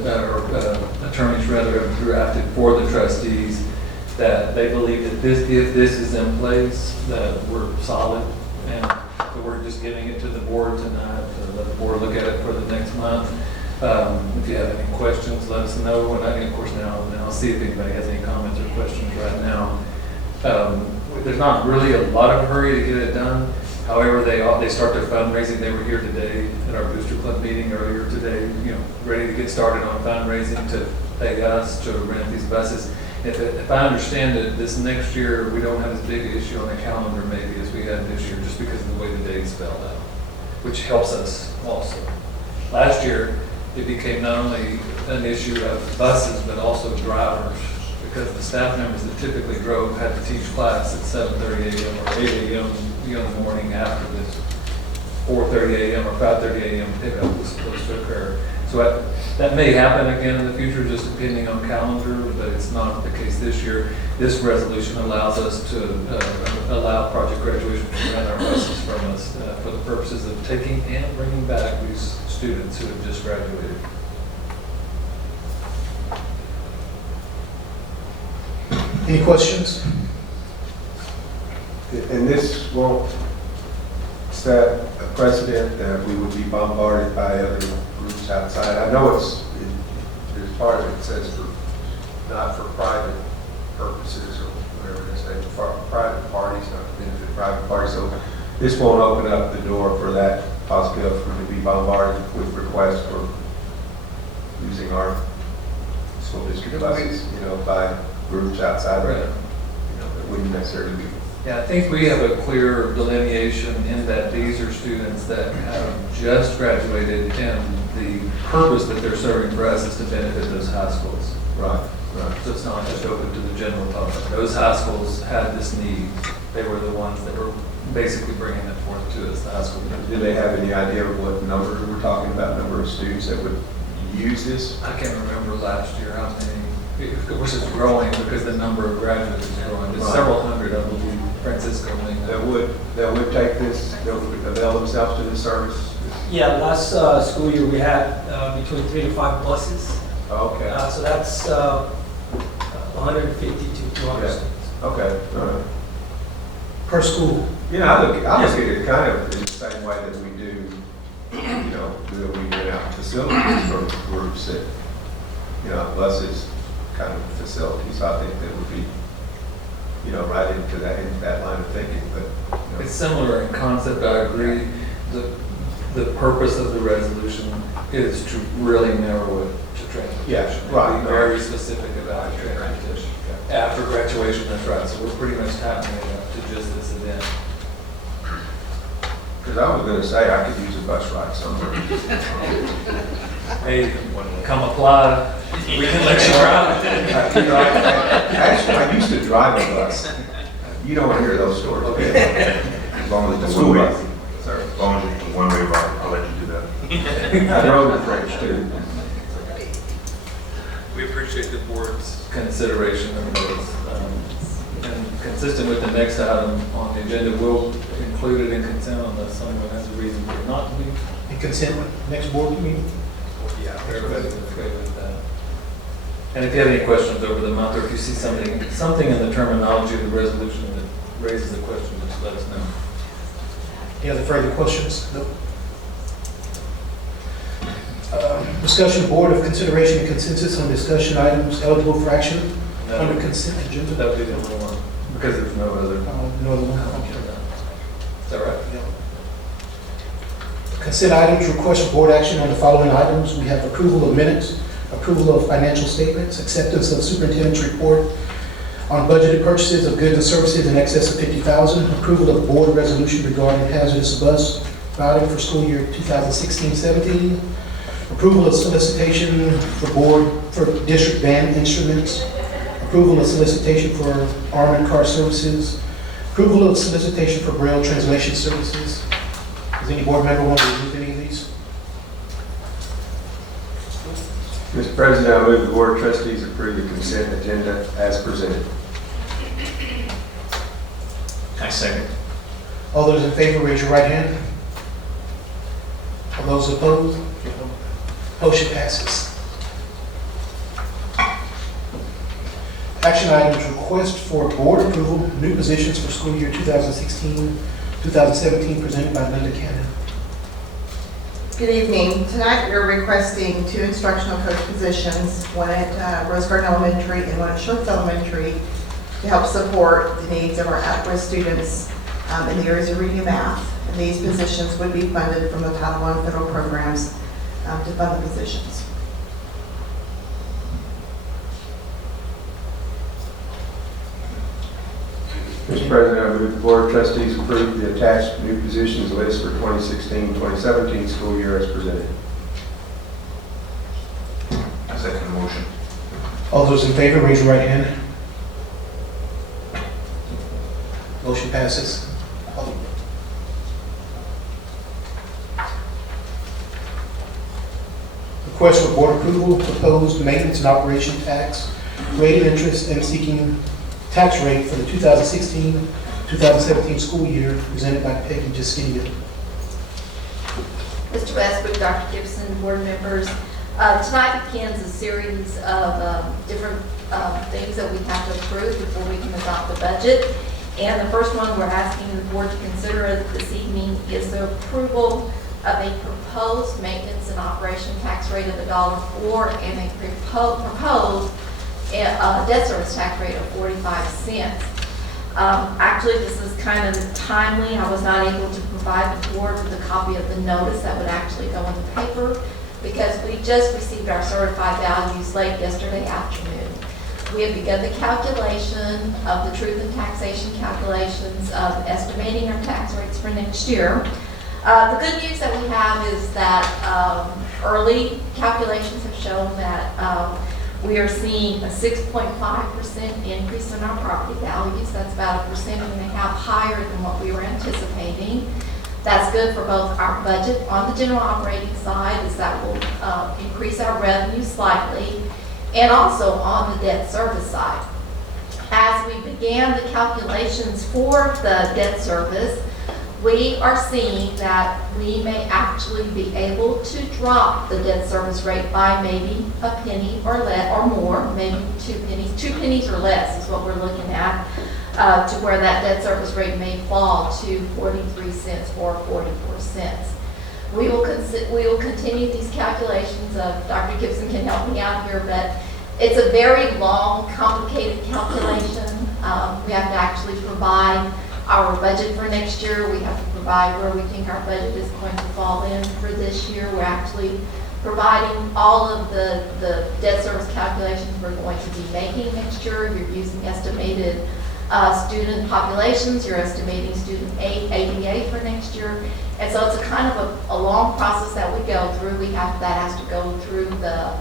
attorneys rather, have drafted for the trustees, that they believe that if this is in place, that we're solid, and that we're just giving it to the board tonight, to let the board look at it for the next month. If you have any questions, let us know. And of course now I'll see if anybody has any comments or questions right now. There's not really a lot of hurry to get it done. However, they start their fundraising. They were here today at our Booster Club meeting earlier today, you know, ready to get started on fundraising to pay us to rent these buses. If I understand it, this next year we don't have as big an issue on the calendar maybe as we had this year, just because of the way the days fell out, which helps us also. Last year, it became not only an issue of buses, but also drivers, because the staff members that typically drove had to teach class at 7:30 a.m. or 8 a.m. in the morning after this 4:30 a.m. or 5:30 a.m. pickup was supposed to occur. So that may happen again in the future, just depending on calendar, but it's not the case this year. This resolution allows us to allow project graduation to rent our buses from us for the purposes of taking and bringing back these students who have just graduated. Any questions? And this won't set a precedent that we would be bombarded by other groups outside. I know there's part of it says not for private purposes or whatever it is, for private parties, not to benefit private parties. So this won't open up the door for that possibility to be bombarded with requests for using our school district buses, you know, by groups outside, Right. You know, that wouldn't necessarily be. Yeah, I think we have a clear delineation in that these are students that have just graduated, and the purpose that they're serving for us is to benefit those high schools. Right, right. So it's not just open to the general public. Those high schools had this need. They were the ones that were basically bringing it forth to us, the high school. Do they have any idea of what numbers we're talking about, number of students that would use this? I can't remember last year how many, of course it's growing because the number of graduates is growing. It's Right. several hundred, I believe, Francisco. That would take this, that would avail themselves to this service? Yeah, last school year we had between 3 to 5 buses. Okay, So that's 150 to 200 Yeah. students. okay, all right. Per school. Yeah, I look at it kind of in the same way that we do, that we rent out facilities for groups that, buses kind of facilities. I think that would be, right into that line of thinking, but. It's similar in concept, I agree. The purpose of the resolution is to really narrow it to transportation. Yeah, right. Be very specific about transportation. After graduation, that's right, so we're pretty much tapping it up to just this event. Because I was gonna say I could use a bus ride somewhere. Hey, come apply, we can let you drive. Actually, I used to drive a bus. You don't want to hear those stories. As long as it's a School one-way, bus. Sorry. as long as it's a one-way ride, I'll let you do that. I drove in French too. We appreciate the board's consideration of those. And consistent with the next item on the agenda, we'll include it in consent unless someone has a reason for it not to be. And consent, next board meeting. Yeah, everybody's okay with that. And if you have any questions over the month, or if you see something in the terminology of the resolution that raises a question, just let us know. Any other further questions? Nope. Discussion board of consideration and consensus on discussion items eligible for action under consent agenda. That would be the only one, because there's no other. No other one? Okay. Is that right? Consent items, request for board action on the following items. We have approval of minutes, approval of financial statements, acceptance of superintendent's report on budgeted purchases of goods and services in excess of $50,000, approval of board resolution regarding hazardous bus routing for school year 2016-17, approval of solicitation for district band instruments, approval of solicitation for armored car services, approval of solicitation for Braille translation services. Does any board member want to remove any of these? Mr. President, I move the Board of Trustees approve the consent agenda as presented. I second. All those in favor, raise your right hand. All those opposed? Motion passes. Action items, request for board approval, new positions for school year 2016-2017, presented by Linda Cannon. Good evening. Tonight we're requesting 2 instructional coach positions, one at Rose Garden Elementary and one at Schertz Elementary, to help support the needs of our at-risk students in the areas of reading and math. And these positions would be funded from the Title I federal programs to fund the positions. Mr. President, I move the Board of Trustees approve the attached new positions list for 2016-2017 school year as presented. I second the motion. All those in favor, raise your right hand. Motion passes. Request for board approval, proposed maintenance and operation tax, rate of interest, and seeking tax rate for the 2016-2017 school year, presented by Peggy Justinia. Mr. Westbrook, Dr. Gibson, board members, tonight begins a series of different things that we have to approve before we can adopt the budget. And the first one we're asking the board to consider this evening is the approval of a proposed maintenance and operation tax rate of $1.04 and a proposed debt service tax rate of 45 cents. Actually, this is kind of timely. I was not able to provide the board with a copy of the notice that would actually go in the paper because we just received our certified values late yesterday afternoon. We have begun the calculation of the truth in taxation calculations of estimating our tax rates for next year. The good news that we have is that early calculations have shown that We are seeing a 6.5% increase in our property values. That's about 1.5% higher than what we were anticipating. That's good for both our budget on the general operating side, as that will increase our revenue slightly, and also on the debt service side. As we began the calculations for the debt service, we are seeing that we may actually be able to drop the debt service rate by maybe a penny or less, or more, maybe 2 pennies. 2 pennies or less is what we're looking at, to where that debt service rate may fall to 43 cents or 44 cents. We will continue these calculations. Dr. Gibson can help me out here, but it's a very long, complicated calculation. We have to actually provide our budget for next year. We have to provide where we think our budget is going to fall in for this year. We're actually providing all of the debt service calculations we're going to be making next year. You're using estimated student populations. You're estimating student ADA for next year. And so it's a kind of a long process that we go through. That has to go through the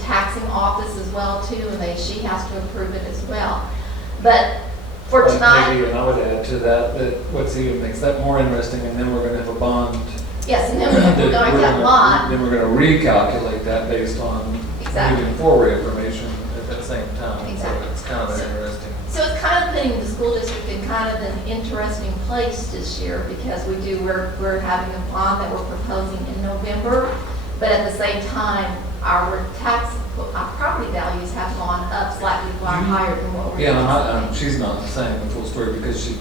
taxing office as well too, and she has to approve it as well. But for tonight, Maybe, and I would add to that what's even makes that more interesting, and then we're going to have a bond. yes, and then we're going to have bond. Then we're going to recalculate that based on Exactly. moving forward information at that same time. Exactly. So it's kind of interesting. So it's kind of putting the school district in kind of an interesting place this year, because we're having a bond that we're proposing in November, but at the same time, our property values have gone up slightly higher than what we're anticipating. She's not saying the full story because she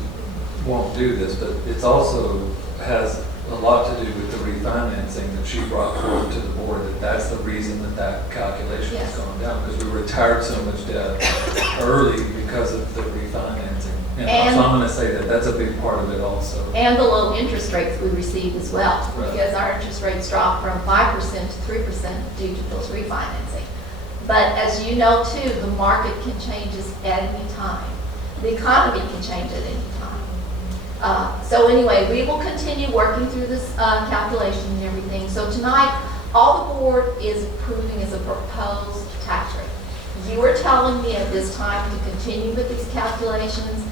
won't do this, but it's also has a lot to do with the refinancing that she brought forward to the board, that's the reason that calculation has gone down, because we retired so much debt early because of the refinancing. So I'm going to say that's a big part of it also. And the low interest rates we receive as well, Right. because our interest rates dropped from 5% to 3% due to those refinancing. But as you know too, the market can change at any time. The economy can change at any time. So anyway, we will continue working through this calculation and everything. So tonight, all the board is approving is a proposed tax rate. You are telling me at this time to continue with these calculations.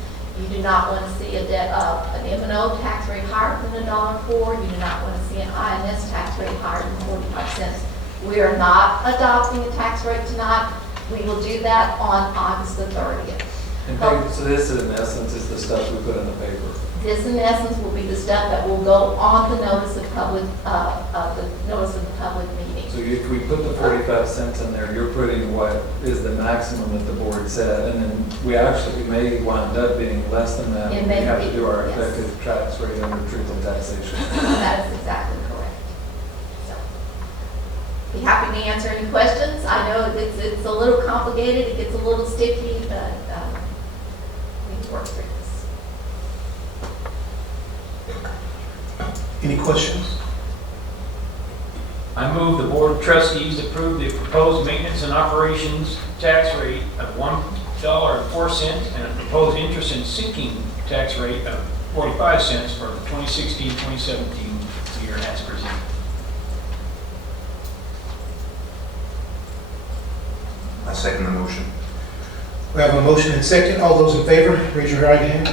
You do not want to see an M&O tax rate higher than $1.04. You do not want to see an INS tax rate higher than 45 cents. We are not adopting a tax rate tonight. We will do that on August the 30th. And Peggy, so this in essence is the stuff we put in the paper. This in essence will be the stuff that will go on the notice of public, meeting. So if we put the 45 cents in there, you're putting what is the maximum that the board said, and then we may wind up being less than that. It We may have be, to do our yes. effective tax rate under truth and taxation. That is exactly correct. So, be happy to answer any questions. I know it's a little complicated, it gets a little sticky, but we can work through this. Any questions? I move the Board of Trustees approve the proposed maintenance and operations tax rate of $1.04 and a proposed interest and sinking tax rate of 45 cents for the 2016-2017 year as presented. I second the motion. We have a motion and second. All those in favor, raise your right hand.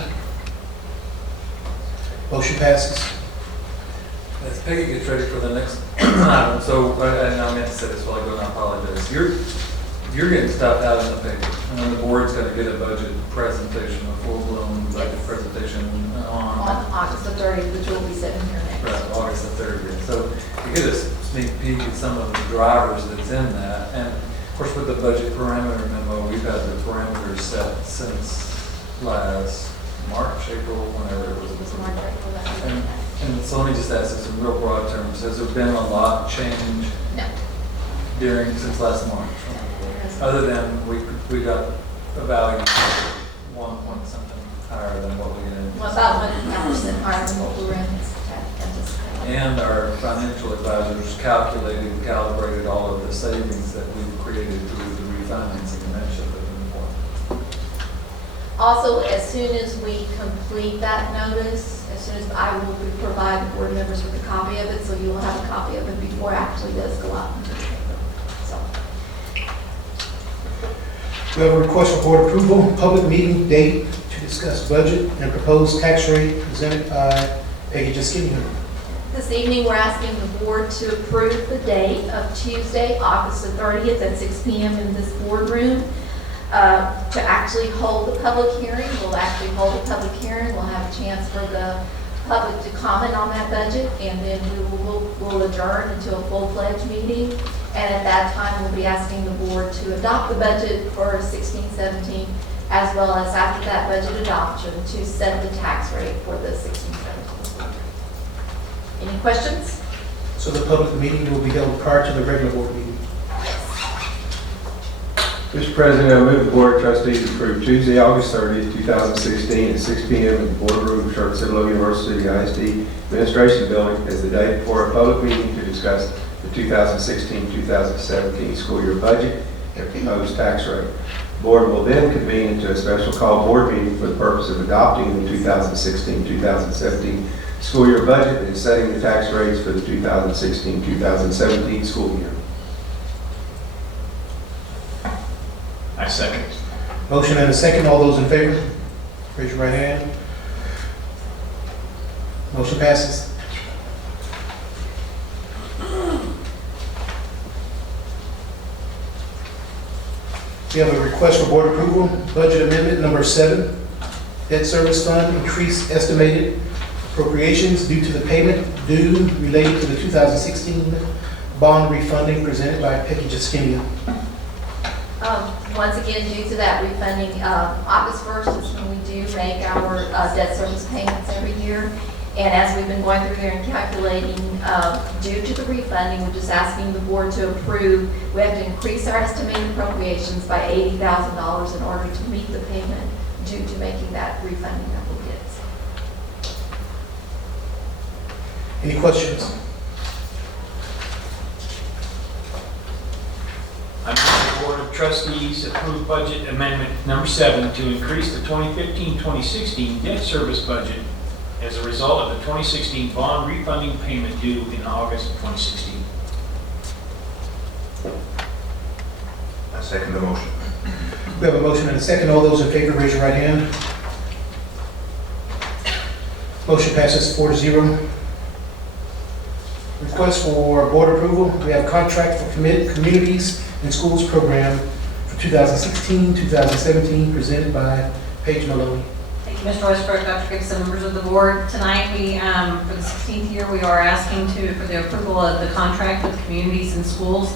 Motion passes. As Peggy gets ready for the next item, so, and I meant to say this while I go, and I apologize. You're getting stuff out in the paper, and then the board's going to get a budget presentation, a full-blown budget presentation On August the 30th, which will be sitting here next. Right, August the 30th. So you get a sneak peek at some of the drivers that's in that. And of course, with the budget parameter memo, we've had the parameters set since last March, April, whenever it was. It's March, April, that's And, and so let me just ask this in real broad terms. Has there been a lot change No. since last March? Other than we got a value 1 point something higher than what we had. Well, about 1.5% higher than what we were anticipating. And our financial advisors calculated, calibrated all of the savings that we've created through the refinancing, and that should have been important. Also, as soon as we complete that notice, as soon as I will provide the board members with a copy of it, so you will have a copy of it before it actually does go out into the paper. So, We have a request for board approval, public meeting date to discuss budget and proposed tax rate presented by Peggy Jaskinian. This evening, we're asking the board to approve the date of Tuesday, August the 30th at 6 p.m. in this boardroom to actually hold the public hearing. We'll actually hold a public hearing. We'll have a chance for the public to comment on that budget, and then we'll adjourn into a full-fledged meeting. And at that time, we'll be asking the board to adopt the budget for 16-17, as well as after that budget adoption, to set the tax rate for the 16-17. Any questions? So the public meeting will be held prior to the regular board meeting. Mr. President, I move the Board of Trustees approve Tuesday, August 30th, 2016 at 6 p.m. in the boardroom of Schertz-Cibolo-Universal ISD Administration Building as the day before a public meeting to discuss the 2016-2017 school year budget and proposed tax rate. The board will then convene into a special call board meeting for the purpose of adopting the 2016-2017 school year budget and setting the tax rates for the 2016-2017 school year. I second. Motion and a second. All those in favor, raise your right hand. Motion passes. We have a request for board approval, budget amendment number 7, debt service fund, increased estimated appropriations due to the payment due related to the 2016 bond refunding presented by Peggy Jaskinian. Once again, due to that refunding, August 1st is when we do make our debt service payments every year. And as we've been going through here and calculating, due to the refunding, we're just asking the board to approve. We have to increase our estimated appropriations by $80,000 in order to meet the payment due to making that refunding that we'll get. Any questions? I move the Board of Trustees approve budget amendment number 7 to increase the 2015-2016 debt service budget as a result of the 2016 bond refunding payment due in August of 2016. I second the motion. We have a motion and a second. All those in favor, raise your right hand. Motion passes 4-0. Request for board approval. We have contract for communities and schools program for 2016-2017 presented by Paige Maloney. Thank you, Mr. Westbrook, Dr. Gibson, members of the board. Tonight, we, for the 16th year, we are asking for the approval of the contract with communities and schools.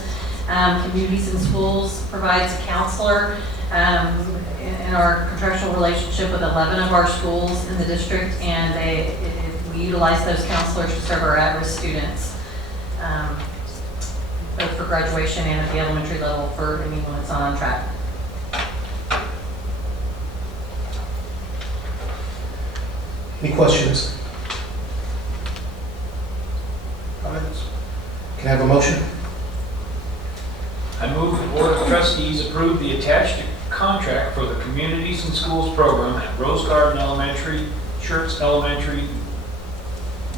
Communities and schools provides a counselor in our contractual relationship with 11 of our schools in the district, and we utilize those counselors to serve our at-risk students, both for graduation and at the elementary level for anyone that's not on track. Any questions? Comments? Can I have a motion? I move the Board of Trustees approve the attached contract for the Communities and Schools program at Rose Garden Elementary, Schertz Elementary,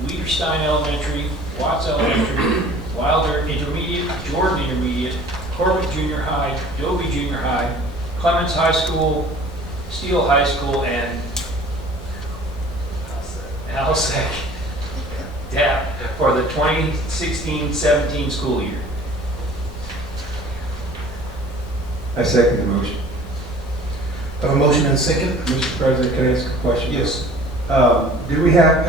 Wiederstein Elementary, Watts Elementary, Wilder Intermediate, Jordan Intermediate, Corbett Junior High, Dobie Junior High, Clemens High School, Steele High School, and Alsec DAP for the 2016-17 school year. I second the motion. I have a motion and a second. Mr. President, can I ask a question? Yes. Do we have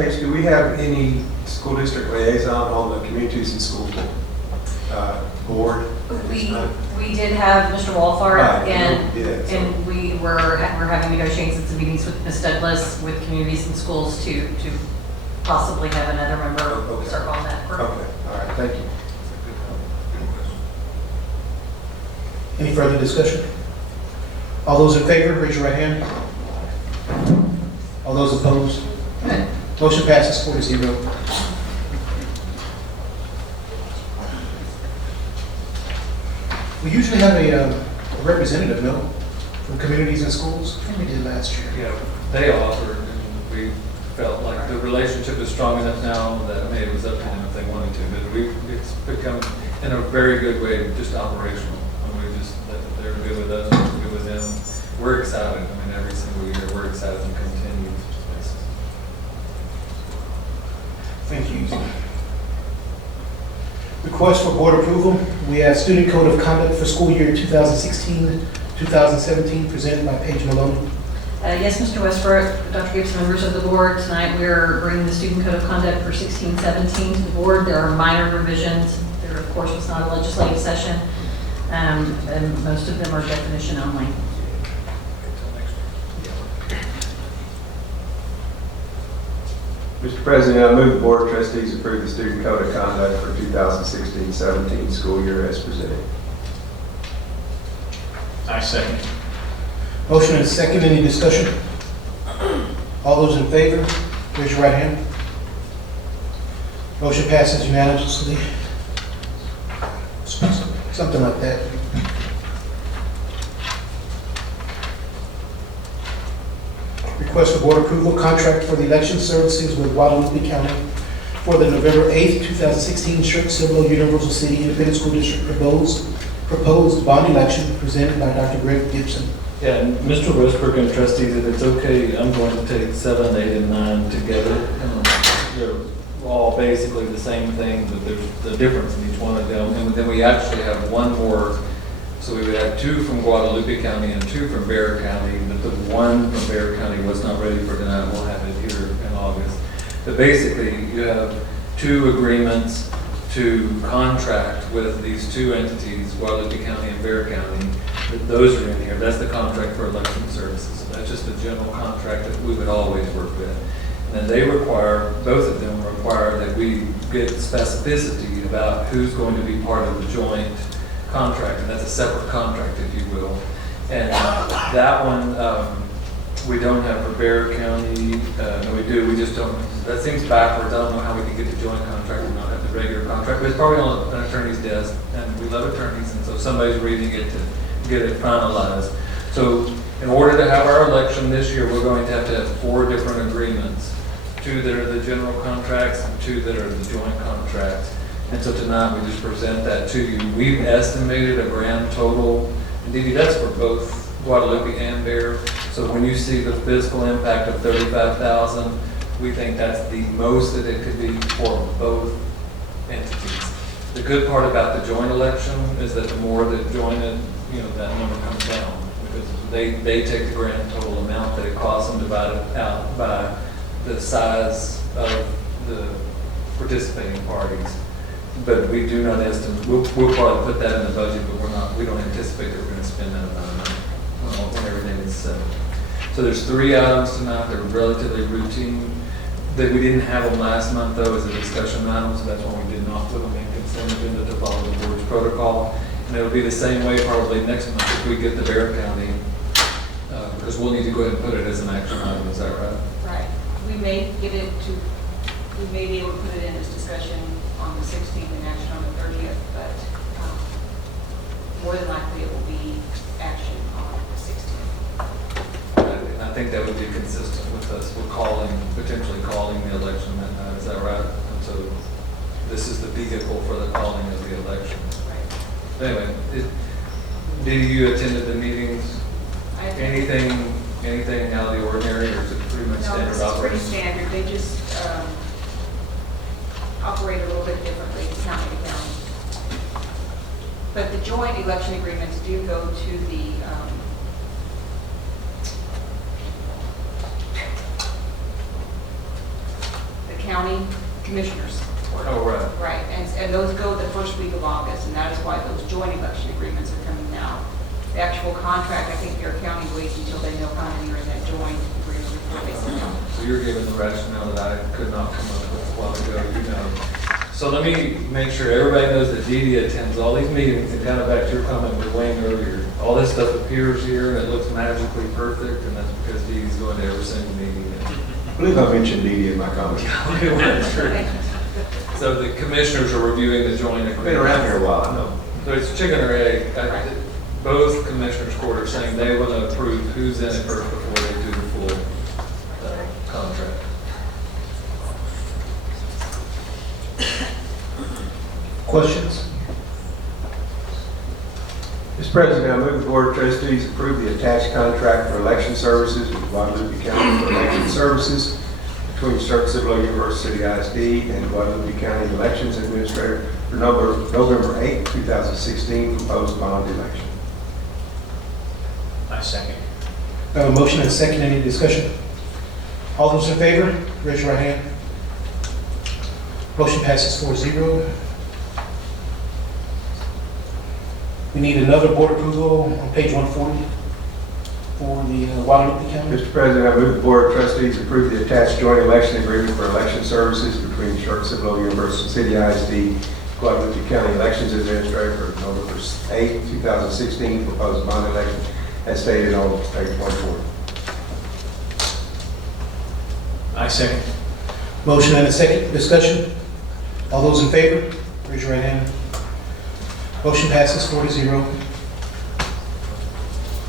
any school district liaison on the communities and schools board? We did have Mr. Walfart, Right, and yeah, we're having negotiations and meetings with Ms. Douglas with communities and schools to possibly have another member Okay. serve on that group. Okay, all right, thank you. Any further discussion? All those in favor, raise your right hand. All those opposed? Motion passes 4-0. We usually have a representative, no, from communities and schools. I think we did last year. Yeah, they offered, and we felt like the relationship is strong enough now that, I mean, it was up to them if they wanted to, but it's become, in a very good way, just operational. And we just, they were good with us, we were good with them. we're excited. I mean, every single year, we're excited to continue. Thank you. Request for board approval. We have Student Code of Conduct for school year 2016-2017 presented by Paige Maloney. Yes, Mr. Westbrook, Dr. Gibson, members of the board, tonight we're bringing the Student Code of Conduct for 16-17 to the board. There are minor revisions. There, of course, was not a legislative session, and most of them are definition only. Mr. President, I move the Board of Trustees approve the Student Code of Conduct for 2016-17 school year as presented. I second. Motion and second. Any discussion? All those in favor, raise your right hand. Motion passes unanimously. Something like that. Request for board approval, contract for the election services with Guadalupe County for the November 8th, 2016 Schertz-Cibolo-Universal City Independent School District proposed bond election presented by Dr. Greg Gibson. Yeah, and Mr. Westbrook and trustees, if it's okay, I'm going to take 7, 8, and 9 together. They're all basically the same thing, but there's the difference in each one of them. And then we actually have one more. So we would have 2 from Guadalupe County and 2 from Bexar County, but the one from Bexar County was not ready for tonight. We'll have it here in August. But basically, you have 2 agreements to contract with these 2 entities, Guadalupe County and Bexar County. Those are in here. That's the contract for election services. So that's just a general contract that we would always work with. And then they require, both of them require that we get specificity about who's going to be part of the joint contract, and that's a separate contract, if you will. And that one, we don't have for Bexar County. No, we do. We just don't. That seems backwards. I don't know how we can get the joint contract and not have the regular contract. But it's probably on an attorney's desk, and we love attorneys, and so somebody's reading it to get it finalized. So in order to have our election this year, we're going to have 4 different agreements. 2 that are the general contracts and 2 that are the joint contracts. And so tonight we just present that to you. We've estimated a grand total, and Dee Dee, that's for both Guadalupe and Bexar. So when you see the fiscal impact of $35,000, we think that's the most that it could be for both entities. The good part about the joint election is that the more that join it, that number comes down, because they take the grand total amount that it costs them divided out by the size of the participating parties. But we do not estimate, we'll probably put that in the budget, but we don't anticipate that we're going to spend that amount of money when everything is settled. So there's 3 items tonight that are relatively routine, that we didn't have them last month though as a discussion item, so that's why we did not put them in consent agenda to follow the board's protocol. And it'll be the same way probably next month if we get the Bexar County, because we'll need to go ahead and put it as an action item, is that right? Right. We may be able to put it in as discussion on the 16th and action on the 30th, but more than likely it will be action on the 16th. And I think that would be consistent with us. We're potentially calling the election that night, is that right? And so this is the vehicle for the calling of the election. Right. Anyway, did you attended the meetings? Anything out of the ordinary, or is it pretty much standard No, this is pretty operating? standard. They just operate a little bit differently county to county. But the joint election agreements do go to the county commissioners. Oh, right. Right, and those go the first week of August, and that is why those joint election agreements are coming now. The actual contract, I think your county waits until they know how many are in that joint agreement before they send out. So you're giving the rationale that I could not come up with a while ago, So let me make sure everybody knows that Dee Dee attends all these meetings, and kind of back to your comment with Wayne earlier, all this stuff appears here and it looks magically perfect, and that's because Dee Dee's going to every single meeting. I believe I mentioned Dee Dee in my comments. So the commissioners are reviewing the joint agreement. I've been around here a while, I know. So it's chicken or egg. Both commissioners' court are saying they want to approve who's in it first before they do the full contract. Mr. President, I move the Board of Trustees approve the attached contract for election services with Guadalupe County for election services between Schertz-Cibolo-Universal City ISD and Guadalupe County Elections Administrator for November 8, 2016 proposed bond election. I second. I have a motion and a second. Any discussion? All those in favor, raise your right hand. Motion passes 4-0. We need another board approval on page 140 for the Guadalupe County. Mr. President, I move the Board of Trustees approve the attached joint election agreement for election services between Schertz-Cibolo-Universal City ISD, Guadalupe County Elections Administrator for November 8, 2016 proposed bond election as stated on page 140. I second. Motion and a second. Discussion. All those in favor, raise your right hand. Motion passes 4-0.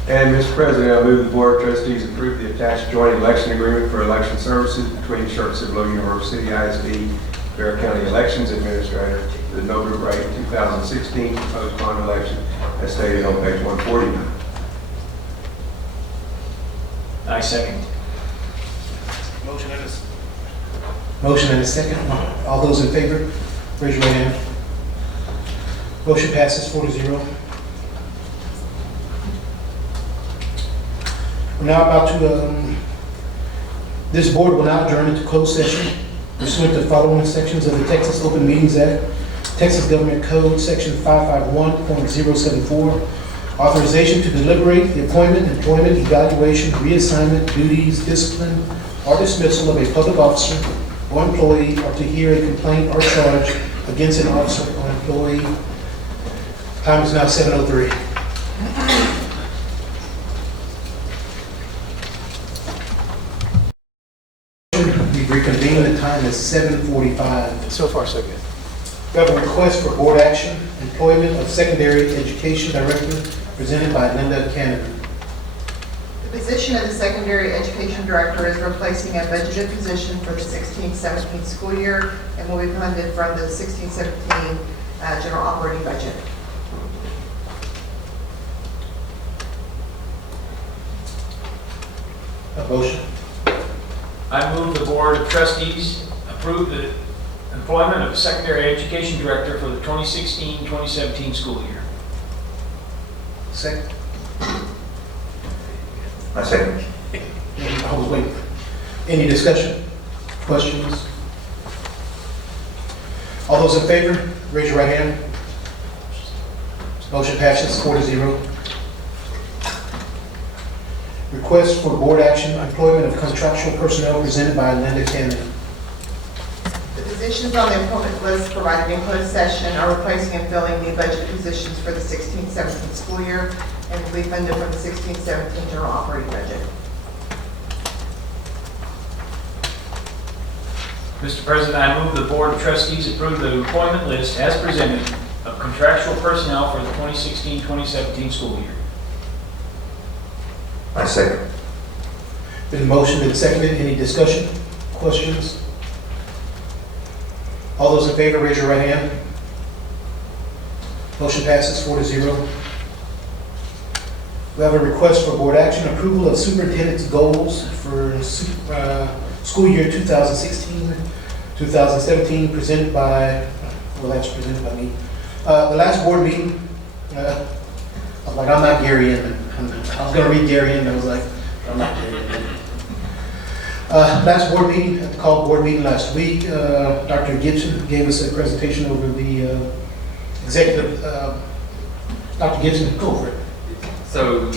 And Mr. President, I move the Board of Trustees approve the attached joint election agreement for election services between Schertz-Cibolo-Universal City ISD, Bear County Elections Administrator for the November 8, 2016 proposed bond election as stated on page 149. I second. Motion and a second. All those in favor, raise your right hand. Motion passes 4-0. We're now about to, this board will now adjourn into closed session pursuant to the following sections of the Texas Open Meetings Act, Texas Government Code, Section 551.074, authorization to deliberate the appointment, employment, evaluation, reassignment, duties, discipline, or dismissal of a public officer or employee, or to hear a complaint or charge against an officer or employee. Time is now 7:03. We've reconvened. The time is 7:45. So far, so good. We have a request for board action, employment of secondary education director, presented by Linda Cannon. The position of the secondary education director is replacing a budgeted position for the 16-17 school year and will be funded from the 16-17 general operating budget. A motion. I move the Board of Trustees approve the employment of secondary education director for the 2016-2017 school year. Second. I second. I was waiting. Any discussion? Questions? All those in favor, raise your right hand. Motion passes 4-0. Request for board action, employment of contractual personnel, presented by Linda Cannon. The positions on the employment list provided in closed session are replacing and filling the budget positions for the 16-17 school year and will be funded from the 16-17 general operating budget. Mr. President, I move the Board of Trustees approve the employment list as presented of contractual personnel for the 2016-2017 school year. I second. Been motioned and seconded. Any discussion? Questions? All those in favor, raise your right hand. Motion passes 4-0. We have a request for board action, approval of superintendent's goals for school year 2016-2017, presented by, well, that's presented by me. The last board meeting, I was like, I'm not Gary Inman. I was going to read Gary Inman, I was like, I'm not Gary Inman. Last board meeting, at the called board meeting last week, Dr. Gibson gave us a presentation over the executive. Dr. Gibson, go over it. So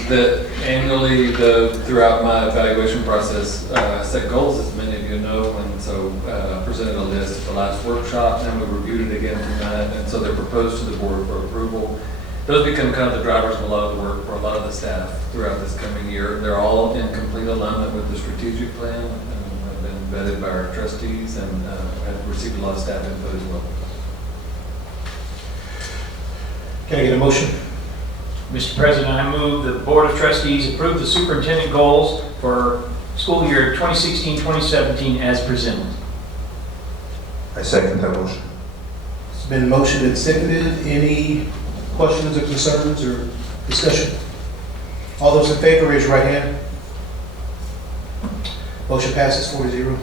annually, throughout my evaluation process, I set goals, as many of you know, and so presented a list at the last workshop, and we reviewed it again tonight, and so they're proposed to the board for approval. Those become kind of the drivers of a lot of the work for a lot of the staff throughout this coming year. They're all in complete alignment with the strategic plan, and have been vetted by our trustees, and have received a lot of staff input as well. Can I get a motion? Mr. President, I move the Board of Trustees approve the superintendent goals for school year 2016-2017 as presented. I second that motion. It's been motioned and seconded. Any questions or concerns or Discussion. All those in favor, raise your right hand. Motion passes 4-0. You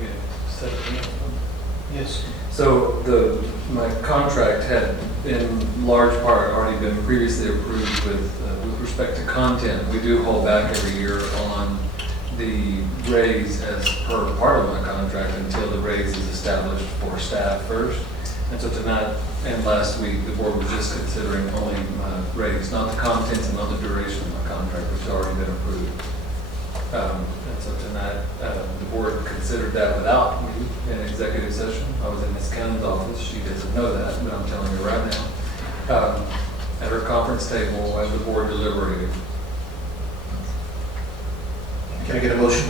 get set it up. Yes. So my contract had in large part already been previously approved with respect to content. We do hold back every year on the raise as per part of my contract until the raise is established for staff first. And so tonight and last week, the board was just considering only my raise, not the contents and not the duration of my contract, which had already been approved. And so tonight, the board considered that without me in executive session. I was in Ms. Cannon's office. She doesn't know that, but I'm telling you right now. At her conference table, as the board deliberated. Can I get a motion?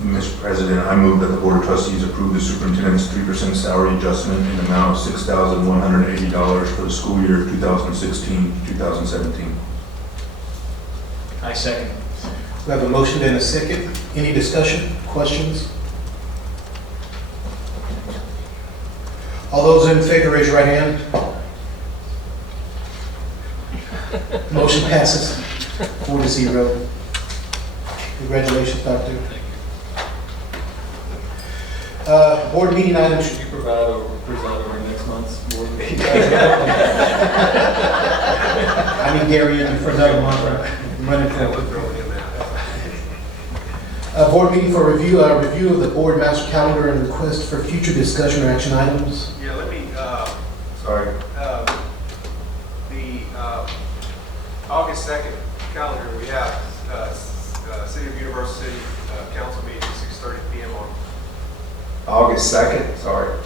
Mr. President, I move that the Board of Trustees approve the superintendent's 3% salary adjustment in the amount of $6,180 for the school year 2016-2017. I second. We have a motion and a second. Any discussion, questions? All those in favor, raise your right hand. Motion passes 4-0. Congratulations, Doctor. Board meeting items. Should you provide or present over next month's board meeting? I need Gary in for another month. I'm running for board meeting for review of the board master calendar and request for future discussion or action items. Yeah, let me, Sorry. the August 2nd calendar, we have City of Universal City Council meeting at 6:30 p.m. on August 2nd, sorry.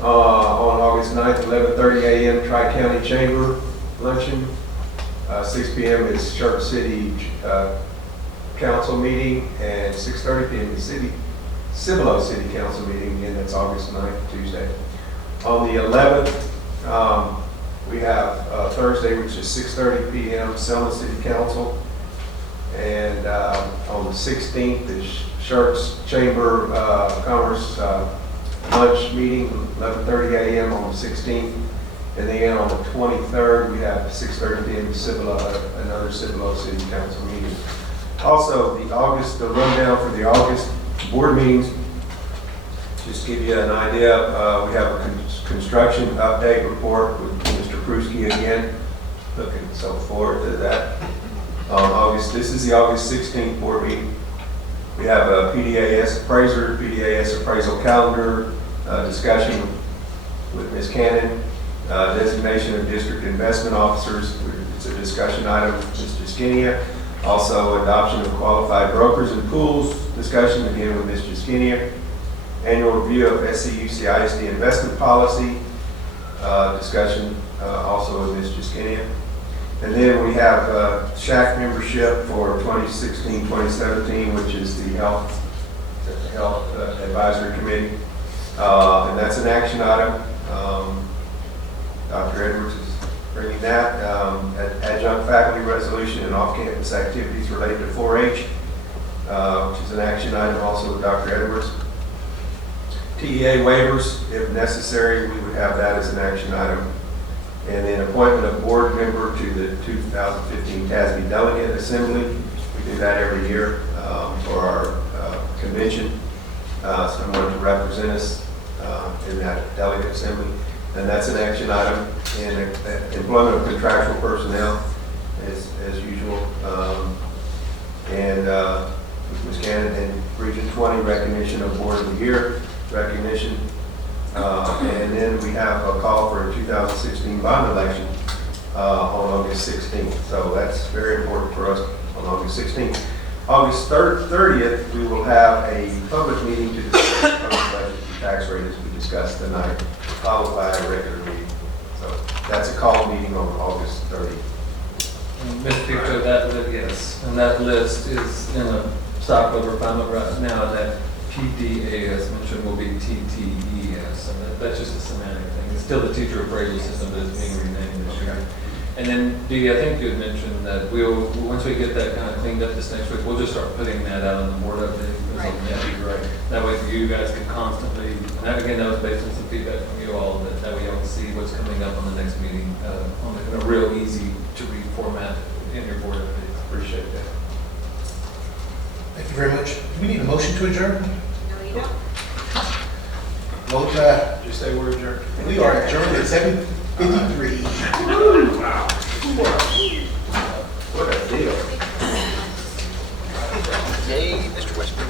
On August 9th, 11:30 a.m., Tri-County Chamber luncheon. 6 p.m. is Schertz-City Council meeting, and 6:30 p.m. is Cibolo City Council meeting, and that's August 9th, Tuesday. On the 11th, we have Thursday, which is 6:30 p.m., Selma City Council. And on the 16th is Schertz Chamber Commerce lunch meeting, 11:30 a.m. on the 16th. And then on the 23rd, we have 6:30 p.m. another Cibolo City Council meeting. Also, the rundown for the August board meetings, just give you an idea, we have a construction update report with Mr. Pruski again. Looking so forward to that. This is the August 16th board meeting. We have a PDAS appraisal calendar discussion with Ms. Cannon, designation of district investment officers. It's a discussion item with Mr. Skinia. Also, adoption of qualified brokers and pools discussion again with Mr. Skinia. Annual review of SCUCISD investment policy discussion also with Mr. Skinia. And then we have SHAC membership for 2016-2017, which is the Health Advisory Committee. And that's an action item. Dr. Edwards is bringing that. Adjunct faculty resolution and off-campus activities related to 4-H, which is an action item also with Dr. Edwards. TEA waivers, if necessary, we would have that as an action item. And then appointment of board member to the 2015 TASB Delegate Assembly. We do that every year for our convention. Someone to represent us in that Delegate Assembly. And that's an action item. And employment of contractual personnel as usual. And with Ms. Cannon and Region 20 recognition of Board of the Year recognition. And then we have a call for a 2016 bond election on August 16th. So that's very important for us on August 16th. August 30th, we will have a public meeting to discuss the budget and tax rate as we discussed tonight, followed by a regular meeting. So that's a call meeting on August 30th. Mr. Picto, yes, and that list is in a stockholder refinement right now, and that PDAS mentioned will be TTES, and that's just a semantic thing. It's still the teacher appraisal system, but it's being renamed this year. And then, Dee, I think you had mentioned that once we get that kind of cleaned up this next week, we'll just start putting that out on the board update. Right. That'd be great. That way you guys can constantly, and that, again, that was based on some feedback from you all, that way y'all can see what's coming up on the next meeting in a real easy to read format in your board updates. Appreciate that. Thank you very much. Do we need a motion to adjourn? No, you don't. Vote, Just say we're adjourned. we are adjourned at 7:53. Wow. What a deal. Yay, Mr. Westbrook.